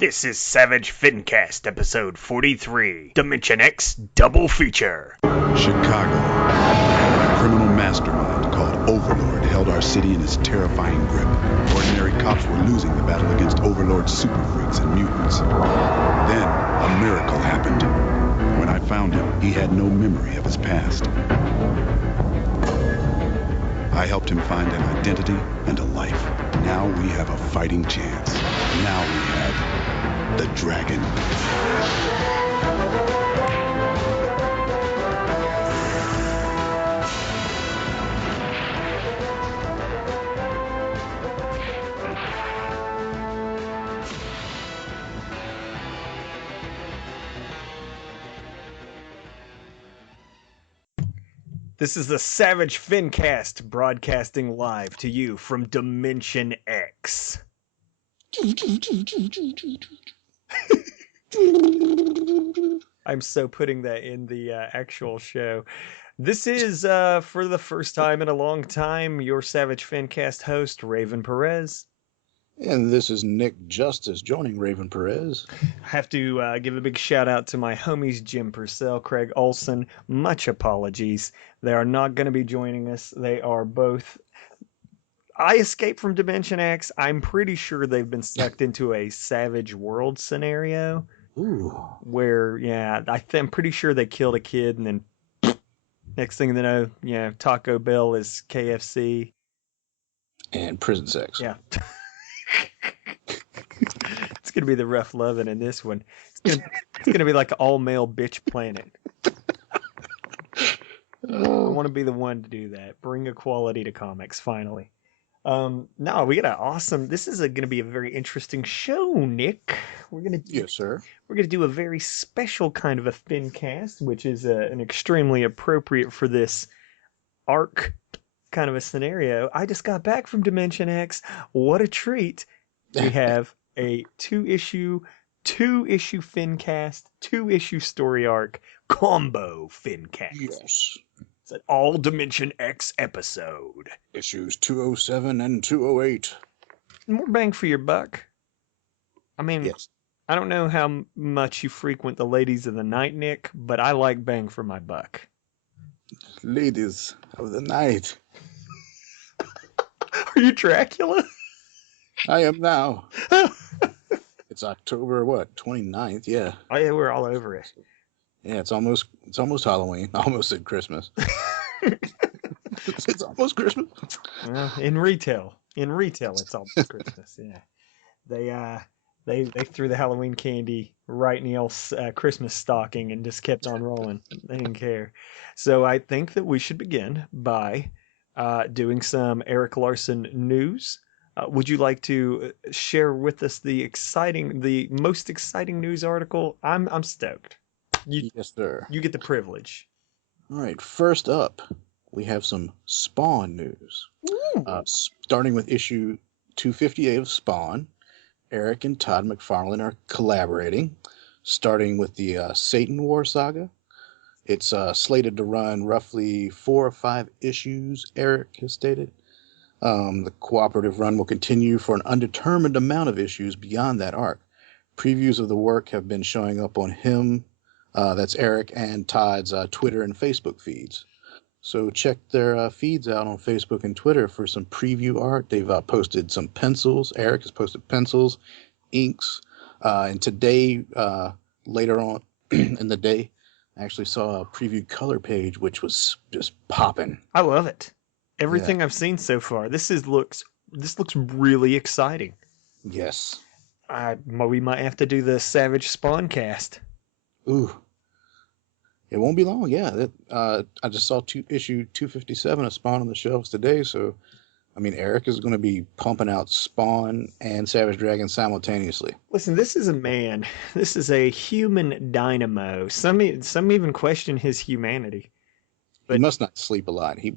This is Savage Fincast, episode 43, Dimension X Double Feature. Chicago. A criminal mastermind called Overlord held our city in his terrifying grip. Ordinary cops were losing the battle against Overlord's super freaks and mutants. Then, a miracle happened. When I found him, he had no memory of his past. I helped him find an identity and a life. Now we have a fighting chance. Now we have the dragon. This is the Savage Fincast, broadcasting live to you from Dimension X. I'm so putting that in the actual show. This is, for the first time in a long time, your Savage Fincast host, Raven Perez. And this is Nick Justus joining Raven Perez. I have to give a big shout out to my homies Jim Purcell, Craig Olson. Much apologies. They are not going to be joining us. They are both... I escaped from Dimension X. I'm pretty sure they've been sucked into a Savage World scenario. Ooh. Where, yeah, I'm pretty sure they killed a kid and then next thing they know, yeah, Taco Bell is KFC. And prison sex. Yeah. It's going to be the rough loving in this one. It's gonna be like an all-male bitch planet. I want to be the one to do that. Bring equality to comics, finally. No, we got an awesome... This is going to be a very interesting show, Nick. Yes, sir. We're going to do a very special kind of a Fincast, which is an extremely appropriate for this arc kind of a scenario. I just got back from Dimension X. What a treat. We have a two-issue Fincast, two-issue story arc combo Fincast. Yes. It's an all-Dimension X episode. Issues 207 and 208. More bang for your buck. I mean, Yes. I don't know how much you frequent the ladies of the night, Nick, but I like bang for my buck. Ladies of the night. Are you Dracula? I am now. It's October, 29th? Yeah. Oh yeah, we're all over it. Yeah, it's almost Halloween. I almost said Christmas. It's almost Christmas. Well, in retail, it's almost Christmas. Yeah, they threw the Halloween candy right in the old Christmas stocking and just kept on rolling. They didn't care. So I think that we should begin by doing some Erik Larsen news. Would you like to share with us the most exciting news article? I'm stoked. Yes, sir. You get the privilege. All right, first up, we have some Spawn news. Starting with issue 258 of Spawn, Erik and Todd McFarlane are collaborating, starting with the Satan War saga. It's slated to run roughly 4 or 5 issues, Erik has stated. The cooperative run will continue for an undetermined amount of issues beyond that arc. Previews of the work have been showing up on him, that's Erik and Todd's Twitter and Facebook feeds. So check their feeds out on Facebook and Twitter for some preview art. They've posted some pencils. Erik has posted pencils, inks. And today, later on in the day, I actually saw a preview color page, which was just popping. I love it. Everything I've seen so far. This looks really exciting. Yes. We might have to do the Savage Spawn cast. Ooh. It won't be long, yeah. I just saw issue 257 of Spawn on the shelves today, so, I mean, Erik is going to be pumping out Spawn and Savage Dragon simultaneously. Listen, this is a man. This is a human dynamo. Some even question his humanity. But he must not sleep a lot. He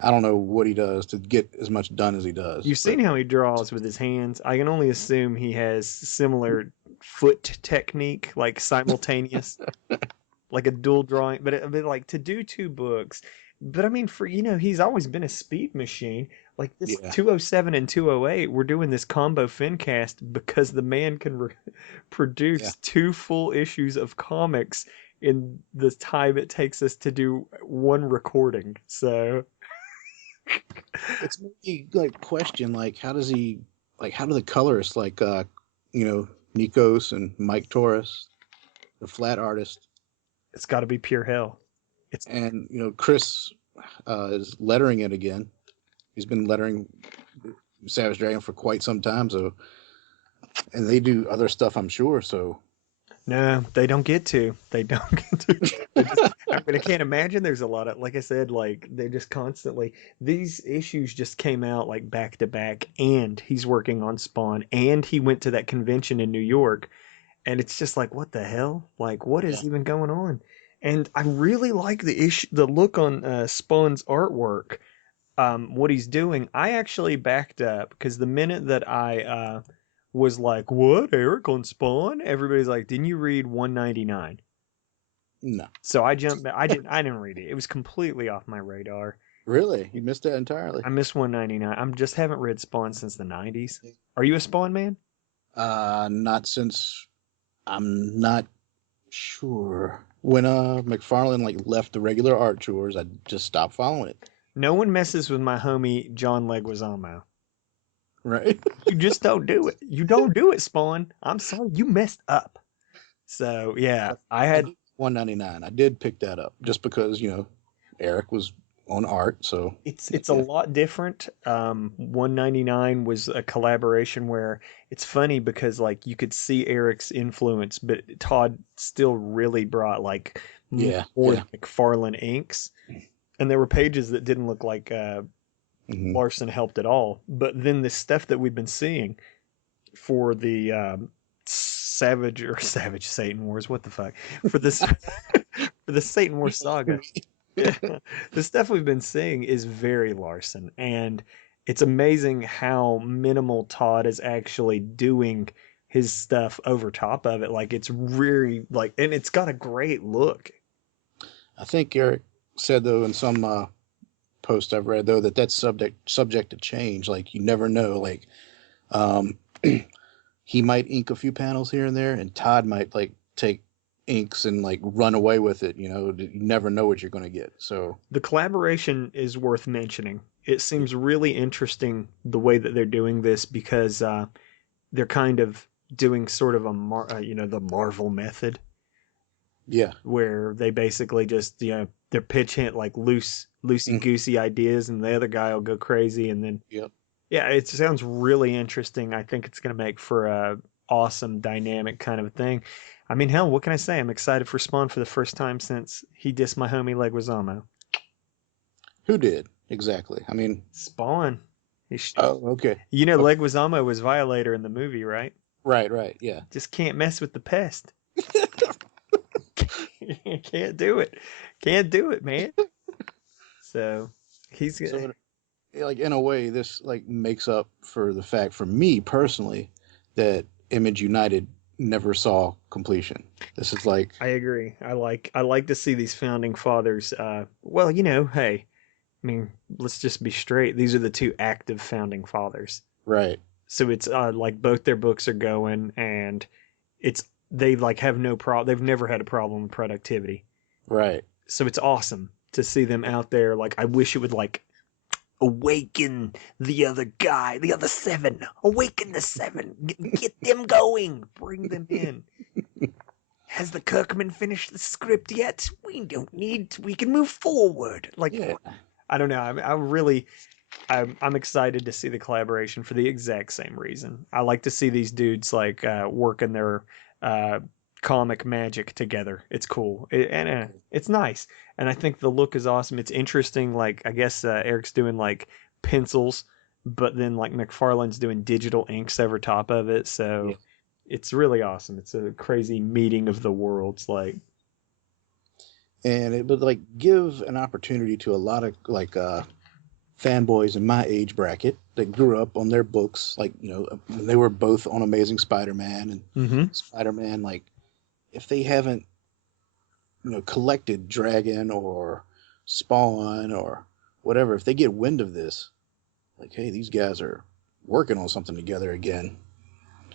I don't know what he does to get as much done as he does. You've seen how he draws with his hands. I can only assume he has similar foot technique, like simultaneous, like a dual drawing. But like to do 2 books, But I mean, for he's always been a speed machine. Like this Yeah, 207 and 208, we're doing this combo Fincast because the man can yeah. produce two full issues of comics in the time it takes us to do one recording. So, It's made me like question like how do the colorists like Nikos and Mike Torres, the flat artist, it's got to be pure hell. It's and Chris is lettering it again. He's been lettering Savage Dragon for quite some time, so and they do other stuff, I'm sure. So No, they don't get to. They don't get to. They just, I mean, I can't imagine there's a lot of, like I said, like they're just constantly, these issues just came out like back to back, and he's working on Spawn, and he went to that convention in New York, and it's just like, what the hell? Like, what yeah, is even going on? And I really like the look on Spawn's artwork, what he's doing. I actually backed up because the minute that I was like, "What, Erik on Spawn?" Everybody's like, "Didn't you read 199?" no, So I jumped back. I didn't read it. It was completely off my radar. really, you missed that entirely. I missed 199. I'm just haven't read Spawn since the 90s. Are you a Spawn man? Not since I'm not sure when McFarlane like left the regular art tours, I just stopped following it. No one messes with my homie John Leguizamo. Right. You just don't do it. You don't do it, Spawn. I'm sorry, you messed up. So yeah, I I had did 199. I did pick that up just because Erik was on art. So it's a yeah, lot different. 199 was a collaboration where it's funny because like you could see Eric's influence, but Todd still really brought like yeah, more yeah. McFarlane inks, and there were pages that didn't look like Hmm. Larsen helped at all. But then the stuff that we've been seeing for the Savage Satan Wars, what the fuck, for this for the Satan Wars saga. Yeah, the stuff we've been seeing is very Larson, and it's amazing how minimal Todd is actually doing his stuff over top of it. Like it's really like, and it's got a great look. I think Erik said though in some post I've read though that that's subject to change. Like you never know. Like um, he might ink a few panels here and there, and Todd might like take inks and like run away with it. You never know what you're going to get. So The collaboration is worth mentioning. It seems really interesting the way that they're doing this because they're kind of doing sort of the Marvel method yeah, where they basically just they're pitch hit like loosey mm, goosey ideas, and the other guy will go crazy, and then yep. yeah, it sounds really interesting. I think it's going to make for a awesome dynamic kind of thing. I mean, hell, what can I say? I'm excited for Spawn for the first time since he dissed my homie Leguizamo. Who did exactly? I mean, Spawn. oh, okay, okay, Leguizamo was Violator in the movie, right? right, right, yeah. Just can't mess with the pest. Can't do it. Can't do it, man. So he's gonna. So like in a way this like makes up for the fact for me personally that Image United never saw completion. This is like I agree. I like to see these founding fathers. Well, hey, I mean, let's just be straight. These are the two active founding fathers. right, So it's like both their books are going, and it's they like have no problem. They've never had a problem with productivity. right. So it's awesome to see them out there. Like I wish it would like awaken the other guy, the other seven. Awaken the seven. Get them going. Bring them in. Has the Kirkman finished the script yet? We don't need to, we can move forward. Like Yeah. I don't know. I'm excited to see the collaboration for the exact same reason. I like to see these dudes like working their uh, comic magic together. It's cool and it's nice. And I think the look is awesome. It's interesting. Like I guess Eric's doing like pencils, but then like McFarlane's doing digital inks over top of it. Yeah. So it's really awesome. It's a crazy meeting of the worlds. Like And it would like give an opportunity to a lot of like fanboys in my age bracket that grew up on their books, like when they were both on Amazing Spider-Man and mm-hmm. Spider-Man. Like if they haven't collected Dragon or Spawn or whatever, if they get wind of this, like, hey, these guys are working on something together again.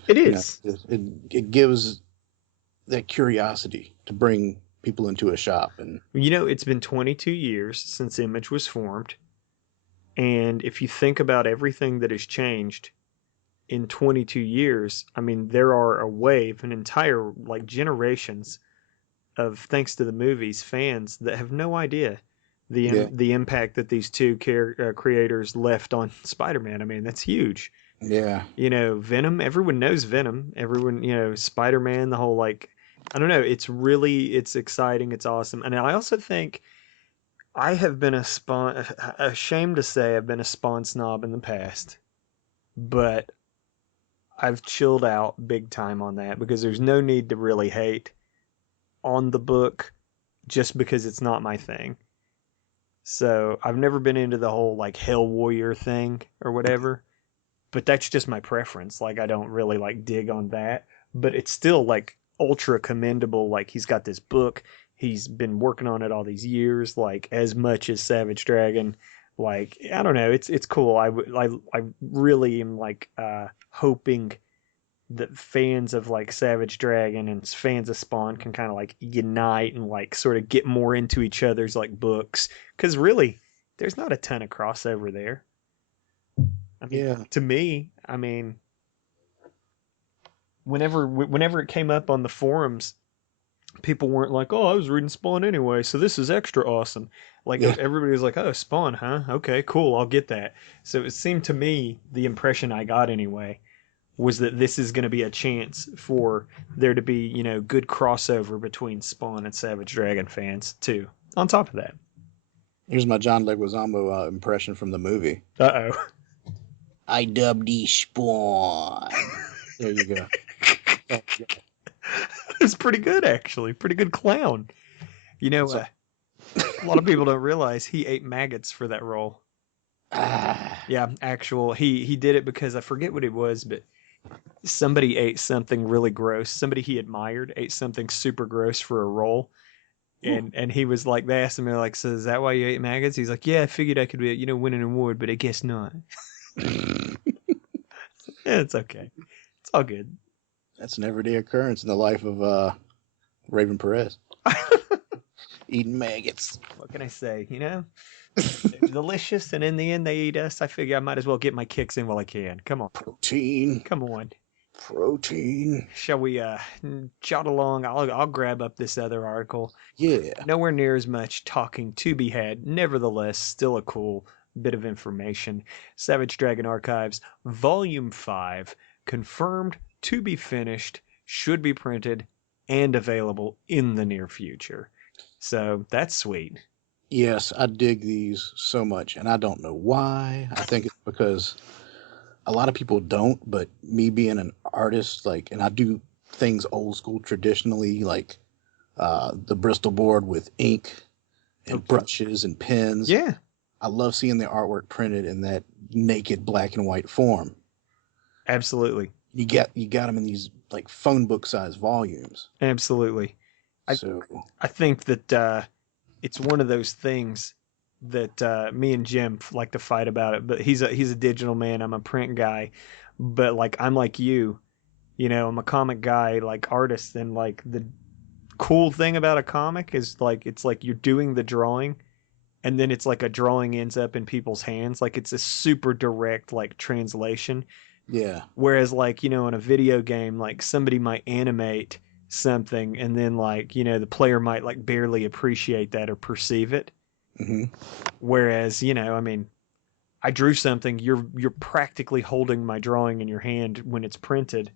It is. It gives that curiosity to bring people into a shop. And It's been 22 years since Image was formed. And if you think about everything that has changed in 22 years, I mean, there are a wave, an entire generations of, thanks to the movies, fans that have no idea the impact that these two creators left on Spider-Man. I mean, that's huge. Yeah. Venom, everyone knows Venom. Everyone, Spider-Man, the whole I don't know, it's exciting, it's awesome. And I also think I have been ashamed to say I've been a Spawn snob in the past, but I've chilled out big time on that because there's no need to really hate on the book just because it's not my thing. So I've never been into the whole Hell Warrior thing or whatever, but that's just my preference. I don't really dig on that, but it's still ultra commendable. He's got this book, he's been working on it all these years, as much as Savage Dragon. I don't know, it's cool. I really am hoping that fans of Savage Dragon and fans of Spawn can kind of unite and sort of get more into each other's books, because really there's not a ton of crossover there. I mean, to me, I mean, whenever it came up on the forums, people weren't like, "Oh, I was reading Spawn anyway, so this is extra awesome." Everybody was like, "Oh, Spawn, huh? Okay, cool, I'll get that." So it seemed to me, the impression I got anyway, was that this is going to be a chance for there to be, good crossover between Spawn and Savage Dragon fans too. On top of that, here's my John Leguizamo impression from the movie. Uh-oh. I dubbed thee Spawn. There you go. It's pretty good, actually. Pretty good clown. A lot of people don't realize he ate maggots for that role. Yeah, he did it because I forget what it was, but somebody ate something really gross. Somebody he admired ate something super gross for a role. And he was like, they asked him, they're like, "So is that why you ate maggots?" He's like, "Yeah, I figured I could win an award, but I guess not." Yeah, it's okay. It's all good. That's an everyday occurrence in the life of Raven Perez. Eating maggots. What can I say? They're delicious, and in the end, they eat us. I figure I might as well get my kicks in while I can. Come on. Protein. Come on. Protein. Shall we jot along? I'll grab up this other article. Yeah. Nowhere near as much talking to be had. Nevertheless, still a cool bit of information. Savage Dragon Archives, Volume 5, confirmed to be finished, should be printed, and available in the near future. So that's sweet. Yes, I dig these so much, and I don't know why. I think it's because a lot of people don't, but me being an artist, and I do things old school traditionally, the Bristol board with ink and brushes and pens. Yeah. I love seeing the artwork printed in that naked black and white form. Absolutely. You got them in these phone book size volumes. Absolutely. I think that it's one of those things that me and Jim like to fight about it. But he's a digital man. I'm a print guy. But I'm like you, I'm a comic guy, artist, and the cool thing about a comic is it's you're doing the drawing, and then it's a drawing ends up in people's hands. It's a super direct translation. Yeah. Whereas in a video game, somebody might animate something, and then the player might barely appreciate that or perceive it. Mm-hmm. Whereas I mean, I drew something, you're practically holding my drawing in your hand when it's printed,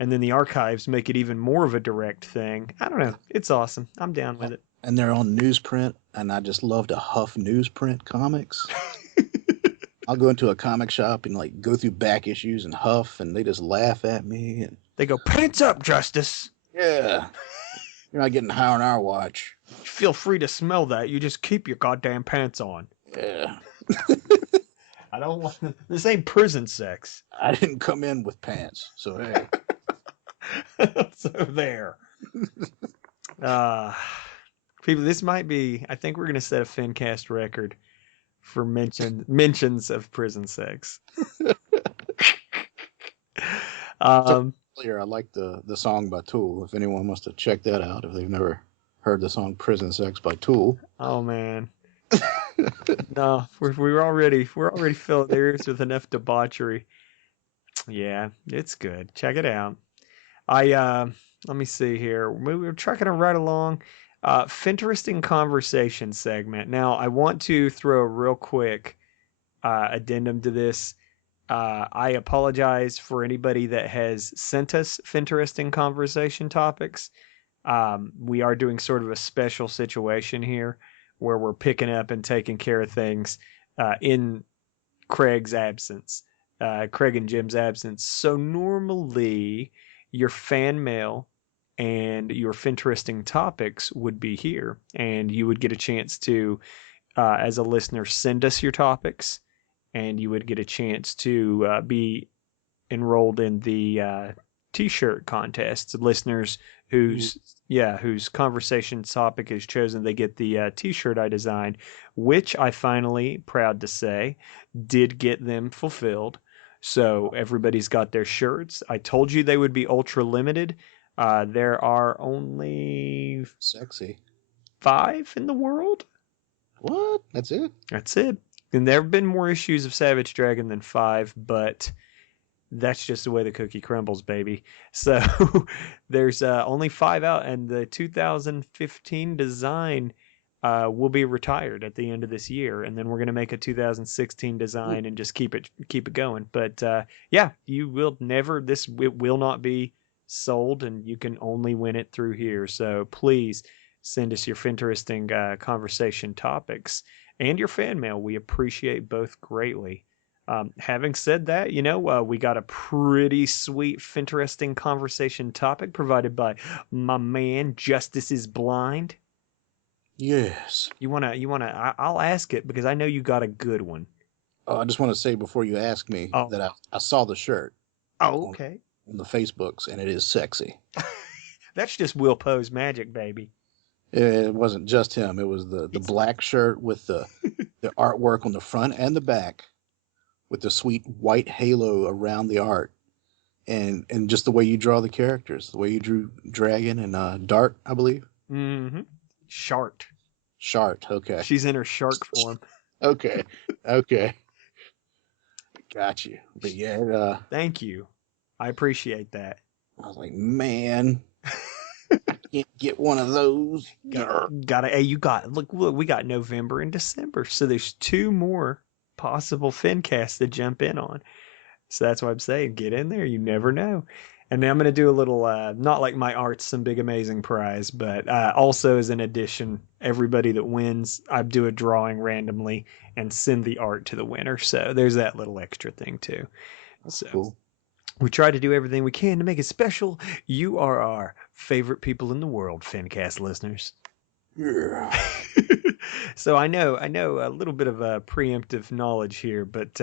and then the archives make it even more of a direct thing. I don't know, it's awesome. I'm down with it. And they're on newsprint, and I just love to huff newsprint comics. I'll go into a comic shop and go through back issues and huff, and they just laugh at me. And they go, "Pants up, Justus." Yeah. You're not getting high on our watch. Feel free to smell that. You just keep your goddamn pants on. Yeah. I don't want... This ain't prison sex. I didn't come in with pants, so hey. So there. People, this might be. I think we're gonna set a FinCast record for mentions of prison sex. Earlier, I like the song by Tool. If anyone wants to check that out, if they've never heard the song "Prison Sex" by Tool. Oh man, no, we're already filling their ears with enough debauchery. Yeah, it's good. Check it out. Let me see here. We're trucking it right along. FINteresting conversation segment. Now, I want to throw a real quick addendum to this. I apologize for anybody that has sent us FINteresting conversation topics. We are doing sort of a special situation here where we're picking up and taking care of things in Craig's absence, Craig and Jim's absence. So normally your fan mail and your FINteresting topics would be here, and you would get a chance to, as a listener, send us your topics, and you would get a chance to be enrolled in the T-shirt contest. Listeners whose conversation topic is chosen, they get the T-shirt I designed, which I finally, proud to say, did get them fulfilled. So everybody's got their shirts. I told you they would be ultra limited. There are only Sexy. 5 in the world. What? That's it? That's it. And there have been more issues of Savage Dragon than 5, but that's just the way the cookie crumbles, baby. So there's only 5 out, and the 2015 design will be retired at the end of this year, and then we're gonna make a 2016 design and just keep it going. But yeah, you will never. It will not be sold, and you can only win it through here. So please send us your FINteresting conversation topics and your fan mail. We appreciate both greatly. Having said that, we got a pretty sweet FINteresting conversation topic provided by my man Justus is Blind. Yes. I'll ask it because I know you got a good one. Oh, I just want to say before you ask me that I saw the shirt. Oh, okay. On the Facebooks, and it is sexy. That's just Will Poe's magic, baby. It wasn't just him. It was the black shirt with the artwork on the front and the back, with the sweet white halo around the art, and just the way you draw the characters, the way you drew Dragon and Dart, I believe. Mm-hmm. Shart. Okay. She's in her shark form. Okay. Got you. But yeah. Thank you. I appreciate that. I was like, man, I can't get one of those. Look, we got November and December, so there's 2 more possible FINcasts to jump in on. So that's why I'm saying, get in there. You never know. And then I'm going to do a little, not like my art's some big amazing prize, but also as an addition, everybody that wins, I do a drawing randomly and send the art to the winner. So there's that little extra thing too. That's cool. We try to do everything we can to make it special. You are our favorite people in the world, FINcast listeners. Yeah. So I know a little bit of preemptive knowledge here, but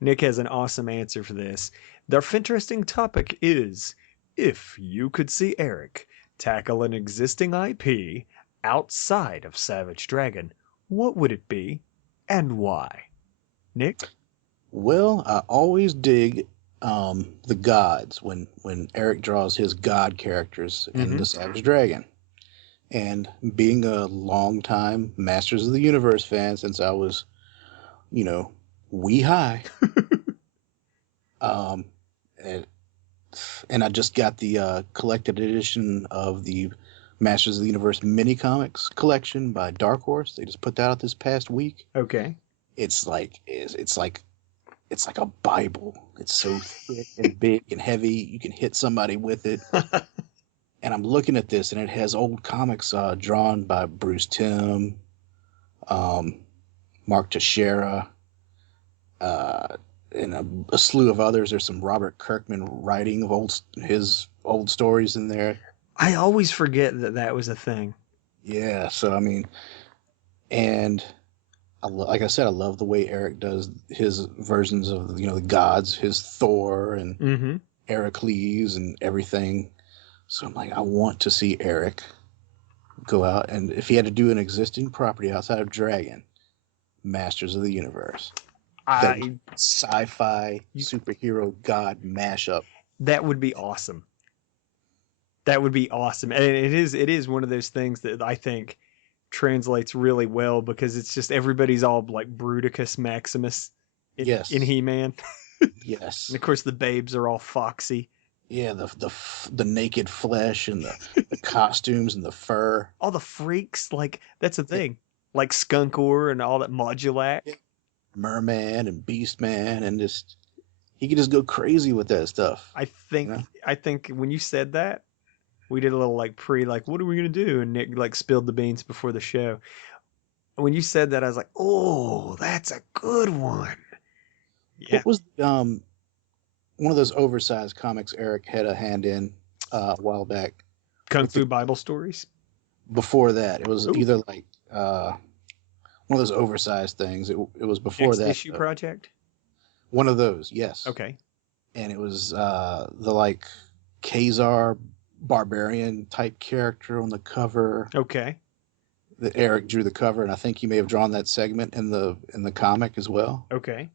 Nick has an awesome answer for this. Their FINteresting topic is, if you could see Erik tackle an existing IP outside of Savage Dragon, what would it be and why? Nick? Well, I always dig the gods when Erik draws his god characters in the Savage Dragon. And being a long-time Masters of the Universe fan since I was, wee high, and I just got the collected edition of the Masters of the Universe mini comics collection by Dark Horse. They just put that out this past week. Okay. It's like a Bible. It's so thick and big and heavy. You can hit somebody with it. And I'm looking at this, and it has old comics drawn by Bruce Timm, Mark Teixeira, and a slew of others. There's some Robert Kirkman writing of his old stories in there. I always forget that was a thing. Yeah, so I mean, and like I said, I love the way Erik does his versions of the gods, his Thor and Heracles and everything. So I'm like, I want to see Erik go out, and if he had to do an existing property outside of Dragon, Masters of the Universe, that I sci-fi superhero god mashup. That would be awesome. That would be awesome. And it is one of those things that I think translates really well because it's just everybody's all like Bruticus Maximus Yes. in He-Man. Yes. And of course the babes are all foxy. Yeah, the naked flesh and the costumes and the fur. All the freaks, like that's the thing. Like Skunkor and all that Modulac. Yeah. Merman and Beastman, and just he could just go crazy with that stuff. I think when you said that, we did a little like what are we gonna do? And Nick like spilled the beans before the show. When you said that, I was like, oh, that's a good one. Yeah. What was one of those oversized comics Erik had a hand in a while back? Kung Fu Bible stories? Before that, it was Ooh. either like one of those oversized things. It was before Next that. Issue Project? One of those, yes. Okay. And it was the like Khazar barbarian type character on the cover. Okay. That Erik drew the cover, and I think he may have drawn that segment in the comic as well. Okay.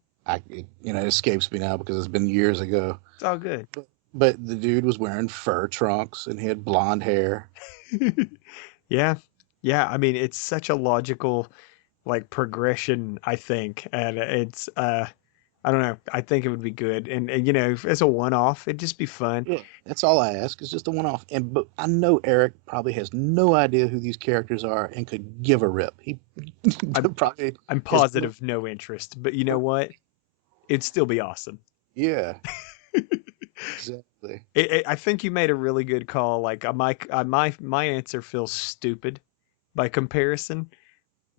It escapes me now because it's been years ago. It's all good. But the dude was wearing fur trunks and he had blonde hair. Yeah. I mean, it's such a logical like progression, I think, and it's I don't know. I think it would be good, and as a one-off, it'd just be fun. Yeah, that's all I ask. It's just a one-off, but I know Erik probably has no idea who these characters are and could give a rip. I'm positive no interest, but you know what? It'd still be awesome. Yeah. Exactly. I think you made a really good call. Like my answer feels stupid by comparison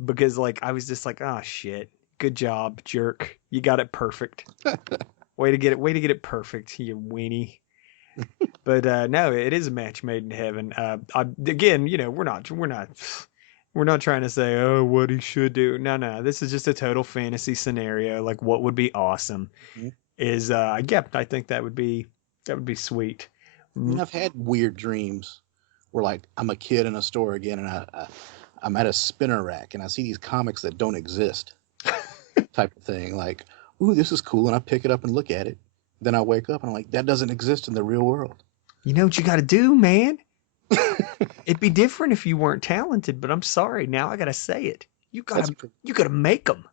because like I was just like, oh shit, good job, jerk, you got it perfect. Way to get it perfect, you weenie. But no, it is a match made in heaven. Again, we're not trying to say, oh, what he should do. No, this is just a total fantasy scenario. Like what would be awesome is I think that would be sweet. I mean, I've had weird dreams where like I'm a kid in a store again and I'm at a spinner rack and I see these comics that don't exist type of thing. Like, ooh, this is cool. And I pick it up and look at it. Then I wake up and I'm like, that doesn't exist in the real world. You know what you got to do, man? It'd be different if you weren't talented, but I'm sorry. Now I got to say it. You got to make them.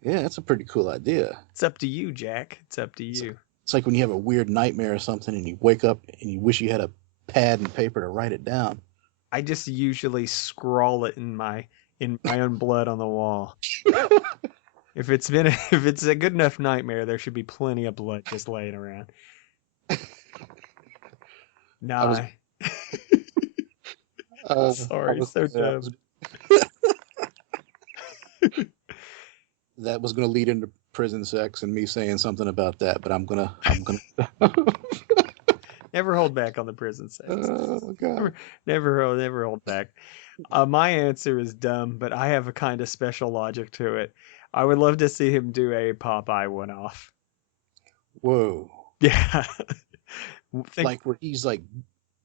Yeah, that's a pretty cool idea. It's up to you, Jack. It's up to you. It's like when you have a weird nightmare or something and you wake up and you wish you had a pad and paper to write it down. I just usually scrawl it in my own blood on the wall. If it's a good enough nightmare, there should be plenty of blood just laying around. Sorry, so dumb. That was going to lead into prison sex and me saying something about that, but I'm gonna. Never hold back on the prison sex. Oh God! Never hold back. My answer is dumb, but I have a kind of special logic to it. I would love to see him do a Popeye one-off. Whoa! Yeah, like where he's like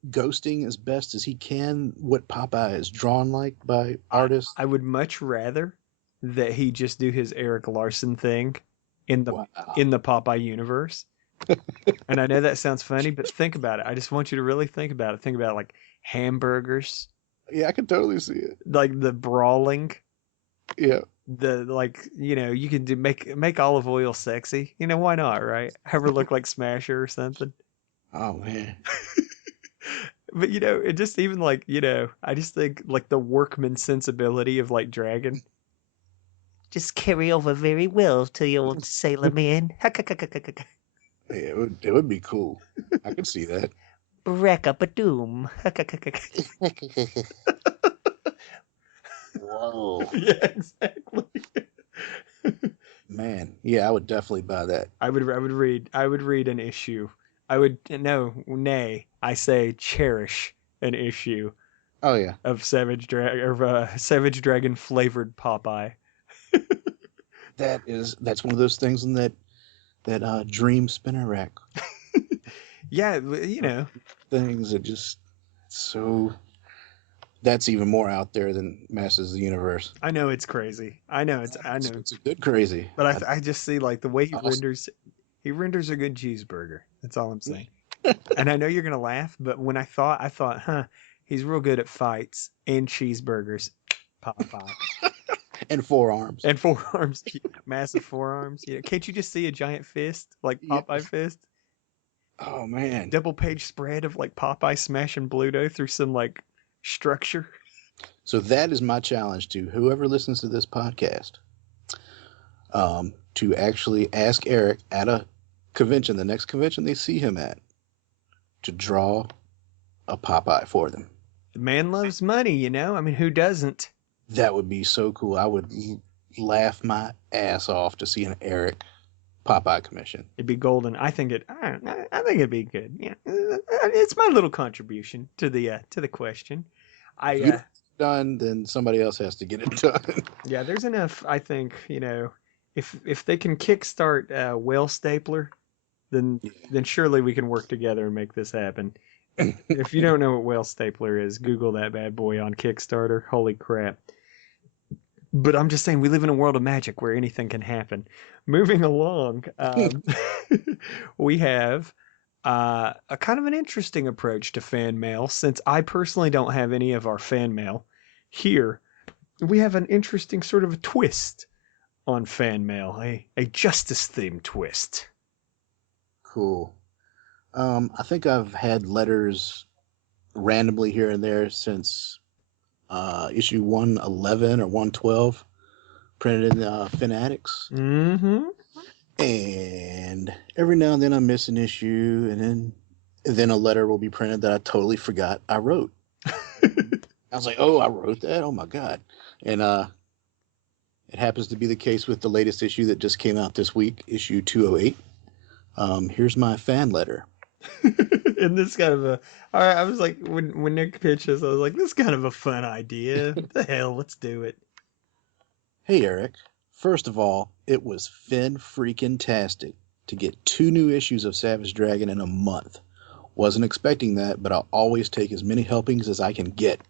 ghosting as best as he can what Popeye is drawn like by artists. I would much rather that he just do his Erik Larsen thing in the Popeye universe. And I know that sounds funny, but think about it. I just want you to really think about it. Think about like hamburgers. Yeah, I can totally see it. Like the brawling. Yeah. The you can do make olive oil sexy. Why not, right? Have her look like Smasher or something. Oh man. But it just even like, I just think like the workman sensibility of like Dragon just carry over very well to the old sailor man. Yeah, it would be cool. I could see that. Brack-a-ba-doom. Whoa. Yeah, exactly. Man, yeah, I would definitely buy that. I would read an issue. I say cherish an issue. Oh yeah. Of Savage Dragon flavored Popeye. That's one of those things in that dream spinner rack. Yeah, things that just so That's even more out there than Masters of the Universe. I know it's crazy. I know It's a good crazy. but I just see like the way I also, he renders a good cheeseburger. That's all I'm saying. And I know you're gonna laugh, but when I thought, huh, he's real good at fights and cheeseburgers. Popeye. and forearms. And forearms, massive forearms. You know, can't you just see a giant fist like Popeye fist? Oh man. Double page spread of like Popeye smashing Bluto through some like structure. So that is my challenge to whoever listens to this podcast, to actually ask Erik at a convention, the next convention they see him at, to draw a Popeye for them. The man loves money, you know. I mean, who doesn't? That would be so cool. I would laugh my ass off to see an Erik Popeye commission. It'd be golden. I think it'd be good. Yeah, it's my little contribution to the question. If you get it done, then somebody else has to get it done. Yeah, there's enough. I think if they can kickstart Whale Stapler, then surely we can work together and make this happen. If you don't know what Whale Stapler is, Google that bad boy on Kickstarter. Holy crap. But I'm just saying, we live in a world of magic where anything can happen. Moving along, we have a kind of an interesting approach to fan mail. Since I personally don't have any of our fan mail here, we have an interesting sort of a twist on fan mail, a justice-themed twist. Cool. I think I've had letters randomly here and there since issue 111 or 112, printed in Fanatics. Mm-hmm. And every now and then I miss an issue, and then a letter will be printed that I totally forgot I wrote. I was like, oh, I wrote that? Oh, my God. And it happens to be the case with the latest issue that just came out this week, issue 208. Here's my fan letter. And this kind of a, I was like, when Nick pitched us, I was like, this is kind of a fun idea. What the hell, let's do it. Hey, Erik. First of all, it was freaking-tastic to get 2 new issues of Savage Dragon in a month. Wasn't expecting that, but I'll always take as many helpings as I can get.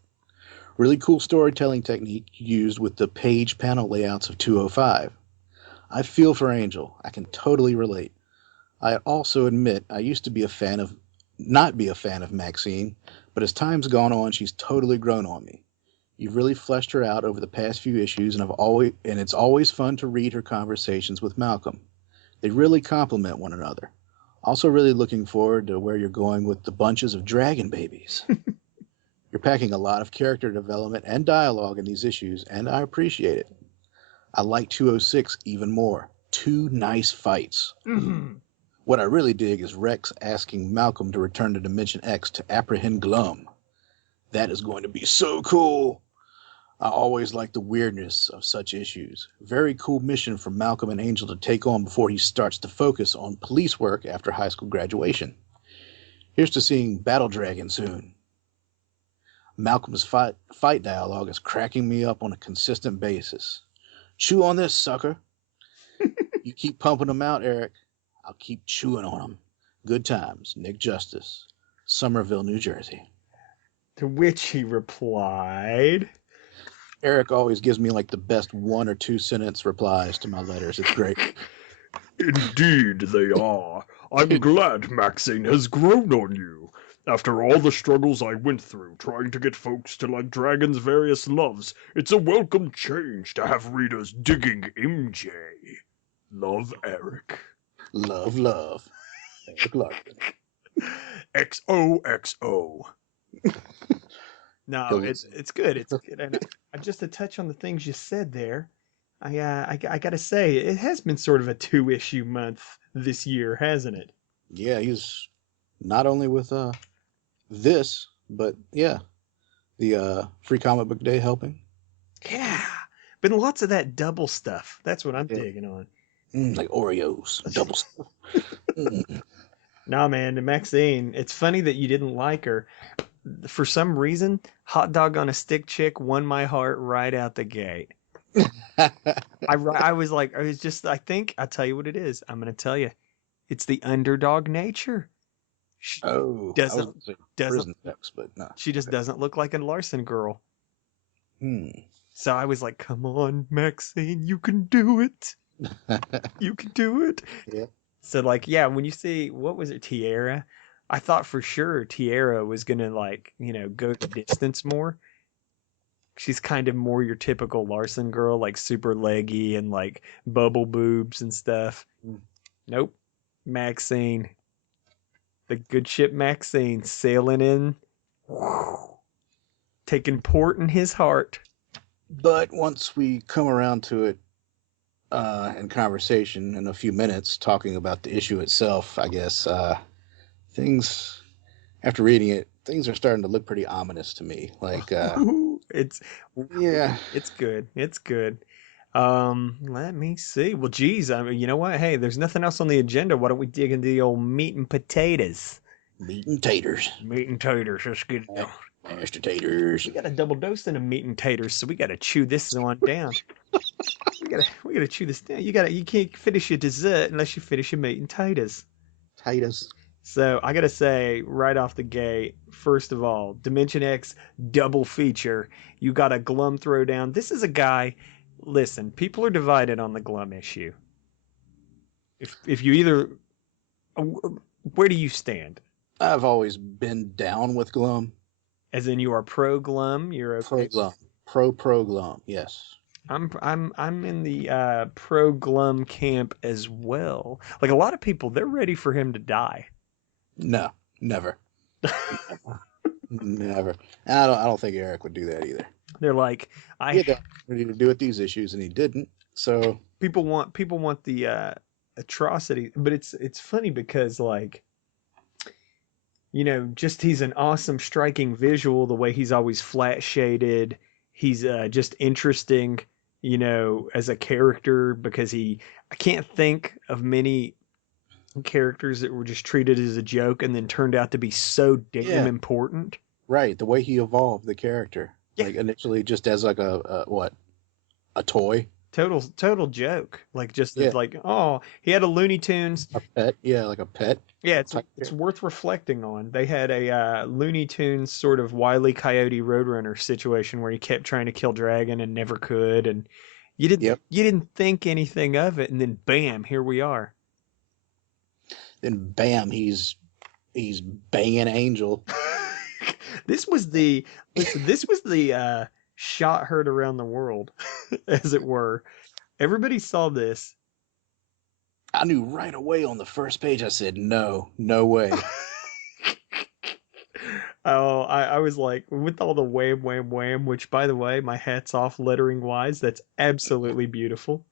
Really cool storytelling technique used with the page panel layouts of 205. I feel for Angel. I can totally relate. I also admit I used to not be a fan of Maxine, but as time's gone on, she's totally grown on me. You've really fleshed her out over the past few issues, and it's always fun to read her conversations with Malcolm. They really complement one another. Also really looking forward to where you're going with the bunches of dragon babies. You're packing a lot of character development and dialogue in these issues, and I appreciate it. I like 206 even more. 2 nice fights. Mm-hmm. What I really dig is Rex asking Malcolm to return to Dimension X to apprehend Glum. That is going to be so cool. I always like the weirdness of such issues. Very cool mission for Malcolm and Angel to take on before he starts to focus on police work after high school graduation. Here's to seeing Battle Dragon soon. Malcolm's fight dialogue is cracking me up on a consistent basis. Chew on this, sucker. You keep pumping them out, Erik. I'll keep chewing on them. Good times, Nick Justus, Somerville, New Jersey. To which he replied, Erik always gives me like the best 1 or 2 sentence replies to my letters. It's great. Indeed they are. I'm glad Maxine has grown on you. After all the struggles I went through trying to get folks to like Dragon's various loves, it's a welcome change to have readers digging MJ. Love, Erik. Love, love. Erik Larsen. XOXO. no, it's good. It's good. And just to touch on the things you said there, I gotta say, it has been sort of a 2-issue month this year, hasn't it? Yeah, he's not only with this, but yeah, the Free Comic Book Day helping. Yeah, been lots of that double stuff. That's what I'm digging on. Like Oreos, double stuff. Nah, man, to Maxine, it's funny that you didn't like her. For some reason, Hot Dog on a Stick chick won my heart right out the gate. I think, I'll tell you what it is. I'm going to tell you. It's the underdog nature. She Oh, I was doesn't going to say doesn't prison sex, but no. she just doesn't look like a Larsen girl. Hmm. So I was like, come on, Maxine, you can do it. You can do it. Yeah. So like, yeah, when you see what was it, Tiara? I thought for sure Tiara was gonna like, go the distance more. She's kind of more your typical Larsen girl, like super leggy and like bubble boobs and stuff. Mm. Nope. Maxine. The good ship Maxine sailing in, taking port in his heart. But once we come around to it in conversation in a few minutes, talking about the issue itself, I guess things, after reading it, things are starting to look pretty ominous to me. Like, it's yeah, it's good. It's good. Let me see. Well, geez, I mean, you know what? Hey, there's nothing else on the agenda. Why don't we dig into the old meat and potatoes? meat and taters. Meat and taters. Let's get it down. Mashed taters. We got a double dose of meat and taters, so we gotta chew this one down. We gotta chew this down. You can't finish your dessert unless you finish your meat and taters. Taters. So I gotta say right off the gate, first of all, Dimension X double feature. You got a Glum throwdown. This is a guy. Listen, people are divided on the Glum issue. If you either, where do you stand? I've always been down with Glum. As in, you are pro Glum. You're Pro okay. Glum. Pro Glum. Yes. I'm in the pro Glum camp as well. Like a lot of people, they're ready for him to die. No. Never. Never. And I don't think Erik would do that either. They're like, He had the opportunity to do with these issues, and he didn't. So people want the atrocity, but it's funny because like, just he's an awesome striking visual, the way he's always flat shaded. He's just interesting, as a character because I can't think of many characters that were just treated as a joke and then turned out to be so damn important. right, the way he evolved the character, Yeah. like initially just as like a toy, Total joke. Like just Yeah. like, oh, he had a Looney Tunes. a pet, like a pet. Yeah, it's type it's character. worth reflecting on. They had a Looney Tunes sort of Wile E. Coyote Roadrunner situation where he kept trying to kill Dragon and never could, and Yep. you didn't think anything of it, and then bam, here we are. Then bam, he's banging Angel. This was the shot heard around the world, as it were. Everybody saw this. I knew right away on the first page. I said, no way. Oh, I was like, with all the wham, wham, wham, which, by the way, my hat's off lettering wise. That's absolutely beautiful.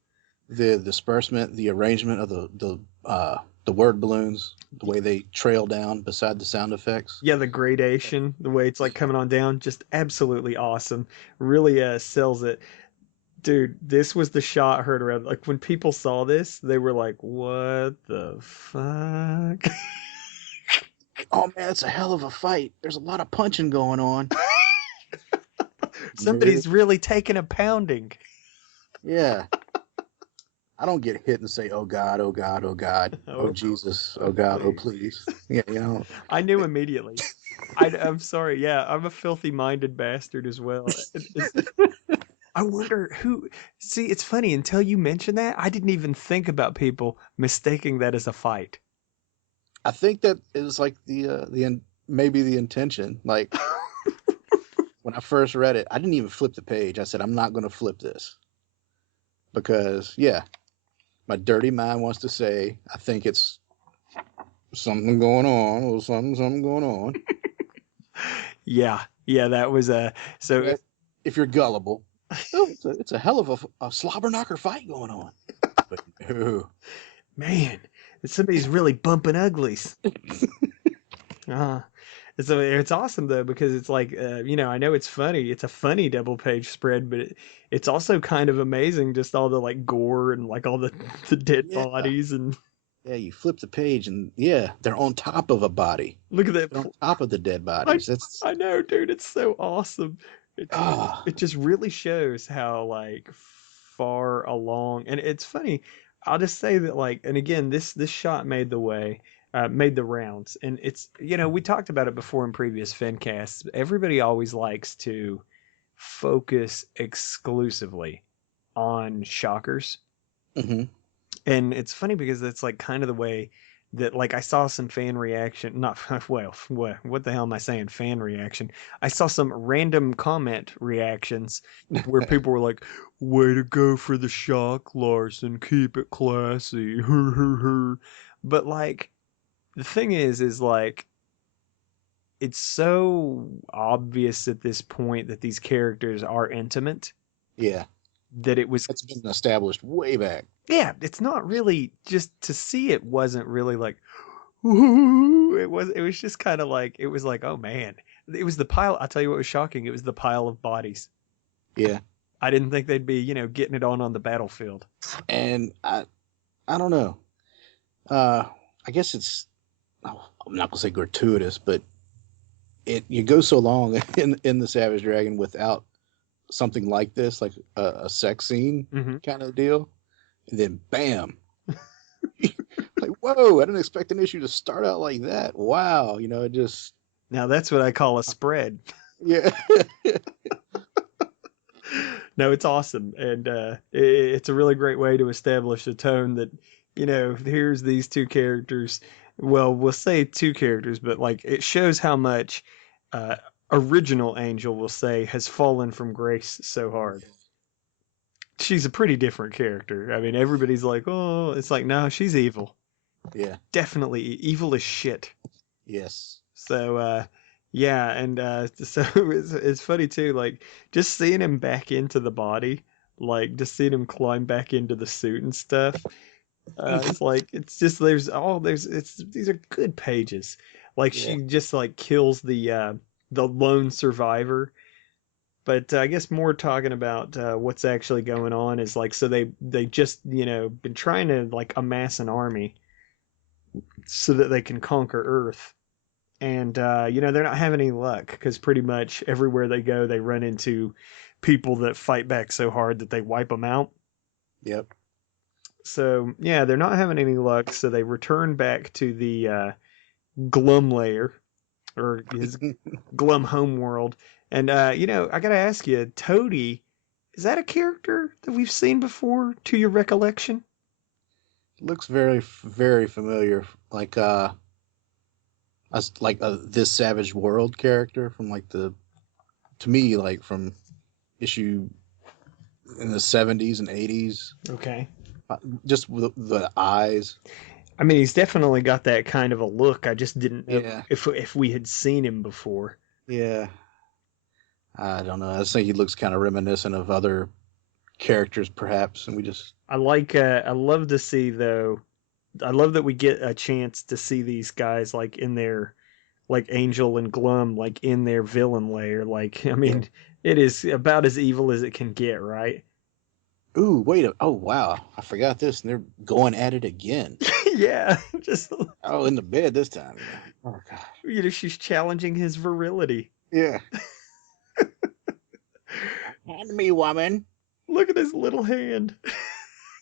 The disbursement, the arrangement of the word balloons, the way they trail down beside the sound effects. Yeah, the gradation, the way it's like coming on down, just absolutely awesome. Really sells it. Dude, this was the shot heard around. Like when people saw this, they were like, what the fuck? Oh man, it's a hell of a fight. There's a lot of punching going on. Somebody's really taking a pounding. Yeah. I don't get hit and say, oh God, oh God, oh God, oh Jesus, oh God, oh please. Yeah, I knew immediately. I'm sorry. Yeah, I'm a filthy minded bastard as well. I wonder who. See, it's funny. Until you mentioned that, I didn't even think about people mistaking that as a fight. I think that is like maybe the intention. Like when I first read it, I didn't even flip the page. I said, I'm not going to flip this because my dirty mind wants to say, I think it's something going on or something going on. Yeah, that was so. If you're gullible, it's a hell of a slobber knocker fight going on. But no. Man, somebody's really bumping uglies. So it's awesome though because it's like I know it's funny. It's a funny double page spread, but it's also kind of amazing just all the like gore and like all the dead bodies and. Yeah, you flip the page and they're on top of a body. Look at that. They're on top of the dead bodies. I know, dude. It's so awesome. It just really shows how like far along, and it's funny. I'll just say that like, and again, this shot made the way. made the rounds. And it's, we talked about it before in previous FinCasts. Everybody always likes to focus exclusively on shockers. Mm-hmm. And it's funny because it's like kind of the way that, like, I saw some fan reaction, not, well, what the hell am I saying? Fan reaction. I saw some random comment reactions where people were like, way to go for the shock, Larsen, keep it classy. But like, the thing is like, it's so obvious at this point that these characters are intimate Yeah, that it was, that's been established way back. yeah, it's not really, just to see it wasn't really like, ooh, it was just kind of like, it was like, oh man, it was the pile. I'll tell you what was shocking. It was the pile of bodies. Yeah, I didn't think they'd be, getting it on the battlefield. and I don't know. I guess it's, I'm not gonna say gratuitous, but you go so long in the Savage Dragon without something like this, like a sex scene Mm-hmm. kind of deal, and then bam, like whoa! I didn't expect an issue to start out like that. Wow, it just Now that's what I call a spread. yeah. No, it's awesome, and it's a really great way to establish a tone that, here's these two characters. Well, we'll say two characters, but like, it shows how much original Angel, will say, has fallen from grace so hard. She's a pretty different character. I mean, everybody's like, oh, it's like, no, she's evil. Yeah. Definitely evil as shit. Yes. So, yeah, and so it's funny too, like, just seeing him back into the body, like, just seeing him climb back into the suit and stuff. It's like, it's just, these are good pages. Like, Yeah. she just like kills the lone survivor. But I guess more talking about what's actually going on is like, so they just, been trying to like amass an army so that they can conquer Earth. And they're not having any luck, because pretty much everywhere they go, they run into people that fight back so hard that they wipe them out. Yep. So yeah, they're not having any luck. So they return back to the Glum lair, or his Glum homeworld. And I gotta ask you, Toady, is that a character that we've seen before, to your recollection? Looks very, very familiar. Like this Savage World character from like to me, like from issue in the 70s and 80s. Okay. Just with the eyes. I mean, he's definitely got that kind of a look. I just didn't know Yeah. if we had seen him before. Yeah. I don't know. I just think he looks kind of reminiscent of other characters, perhaps, and we just. I love to see, though. I love that we get a chance to see these guys like in their, like Angel and Glum, like in their villain lair. Like, I mean, it is about as evil as it can get, right? Ooh, wait! Oh, wow! I forgot this, and they're going at it again. Yeah, just In the bed this time. Oh god. she's challenging his virility. Yeah. And me, woman. Look at his little hand.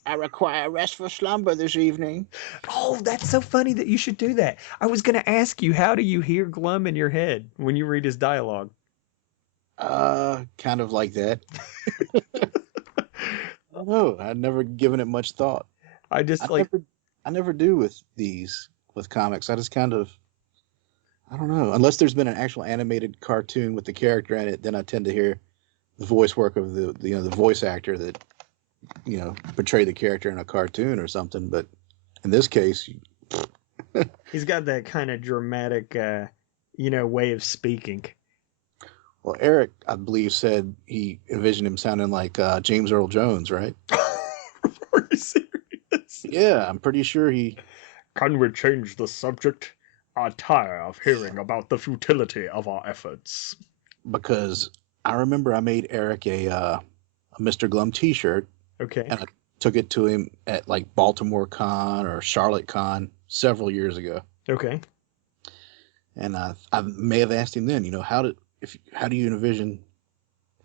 I require restful slumber this evening. Oh, that's so funny that you should do that. I was going to ask you, how do you hear Glum in your head when you read his dialogue? Kind of like that. I don't know. I'd never given it much thought. I never do with comics. I just kind of, I don't know. Unless there's been an actual animated cartoon with the character in it, then I tend to hear the voice work of the voice actor that portray the character in a cartoon or something. But in this case, he's got that kind of dramatic, way of speaking. Well, Erik, I believe, said he envisioned him sounding like James Earl Jones, right? Are you serious? Yeah, I'm pretty sure he. Can we change the subject? I tire of hearing about the futility of our efforts. Because I remember I made Erik a Mr. Glum T-shirt. Okay. And I took it to him at like Baltimore Con or Charlotte Con several years ago. Okay. And I may have asked him then, how do you envision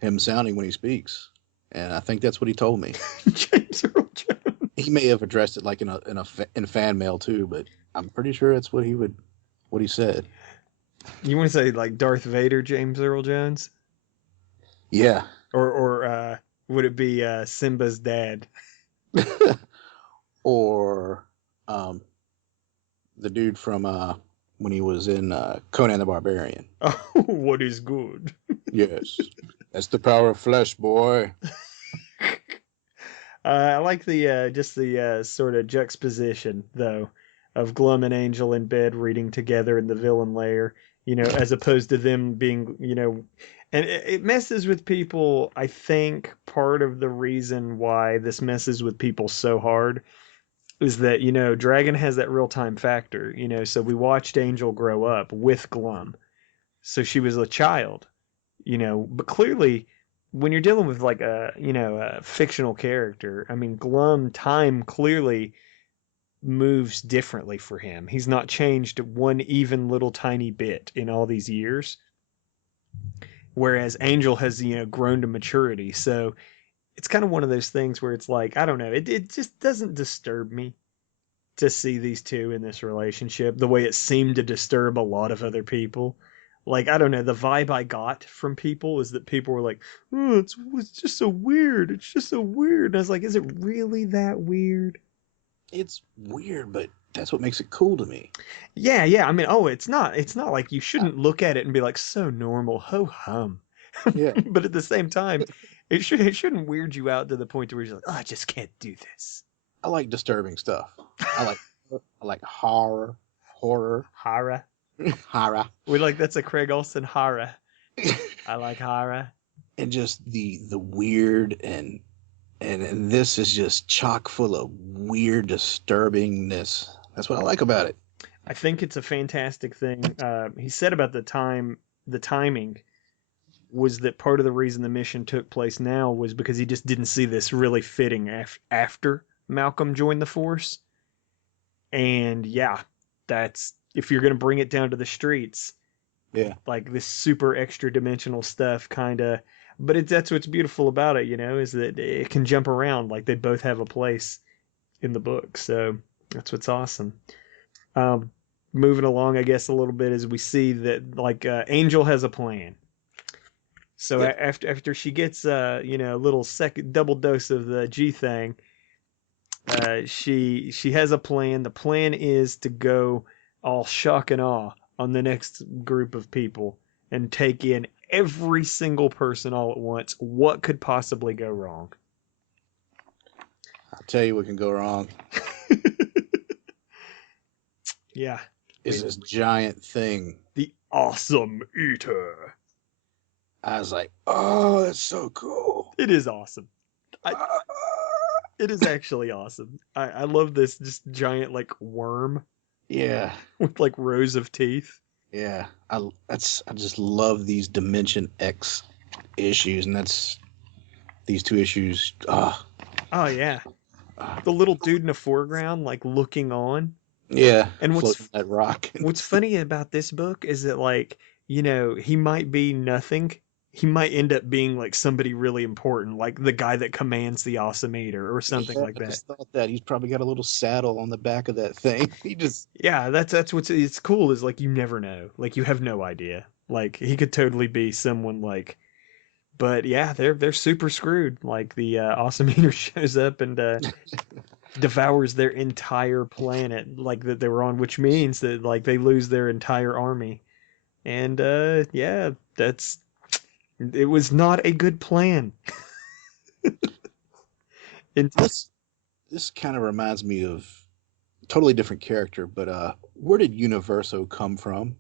him sounding when he speaks? And I think that's what he told me. James Earl Jones. He may have addressed it like in fan mail too, but I'm pretty sure that's what he said. You want to say like Darth Vader, James Earl Jones, Yeah. or would it be Simba's dad? Or the dude from when he was in Conan the Barbarian. Oh, what is good? Yes. That's the power of flesh, boy. I like the just the sort of juxtaposition though of Glum and Angel in bed reading together in the villain lair, as opposed to them being, and it messes with people. I think part of the reason why this messes with people so hard is that, Dragon has that real time factor, so we watched Angel grow up with Glum. So she was a child, but clearly when you're dealing with like a fictional character, I mean, Glum time clearly moves differently for him. He's not changed one even little tiny bit in all these years. Whereas Angel has, grown to maturity. So it's kind of one of those things where it's like, I don't know, it just doesn't disturb me to see these two in this relationship the way it seemed to disturb a lot of other people. Like, I don't know, the vibe I got from people is that people were like, oh, it's just so weird. It's just so weird. And I was like, is it really that weird? It's weird, but that's what makes it cool to me. Yeah, yeah. I mean, it's not like you shouldn't look at it and be like, so normal, ho hum. Yeah. But at the same time, it shouldn't weird you out to the point where you're like, oh, I just can't do this. I like disturbing stuff. I like horror. Horror. Horror. That's a Craig Olsen horror. I like horror. And just the weird and this is just chock full of weird disturbingness. That's what I like about it. I think it's a fantastic thing. He said about the timing was that part of the reason the mission took place now was because he just didn't see this really fitting after Malcolm joined the force. And yeah, that's, if you're going to bring it down to the streets, yeah, like this super extra dimensional stuff kind of, but that's what's beautiful about it, is that it can jump around. Like they both have a place in the book. So that's what's awesome. Moving along, I guess, a little bit as we see that like Angel has a plan. So yep. after she gets a little second double dose of the G thing, she has a plan. The plan is to go all shock and awe on the next group of people and take in every single person all at once. What could possibly go wrong? I'll tell you what can go wrong. Yeah. Is this giant thing. The Awesome Eater. I was like, oh, that's so cool. It is awesome. It is actually awesome. I love this just giant like worm. Yeah. With like rows of teeth. Yeah. I just love these Dimension X issues, and that's these two issues. Oh yeah. The little dude in the foreground, like looking on. Yeah. And what's that rock. What's funny about this book is that, like, he might be nothing. He might end up being like somebody really important, like the guy that commands the Awesome Eater or something like that. I just thought that he's probably got a little saddle on the back of that thing. That's what's it's cool is like you never know, like you have no idea. Like he could totally be someone like, but yeah, they're super screwed. Like the Awesome Eater shows up and devours their entire planet, like that they were on, which means that like they lose their entire army, and yeah, it was not a good plan. And this kind of reminds me of a totally different character, but where did Universo come from?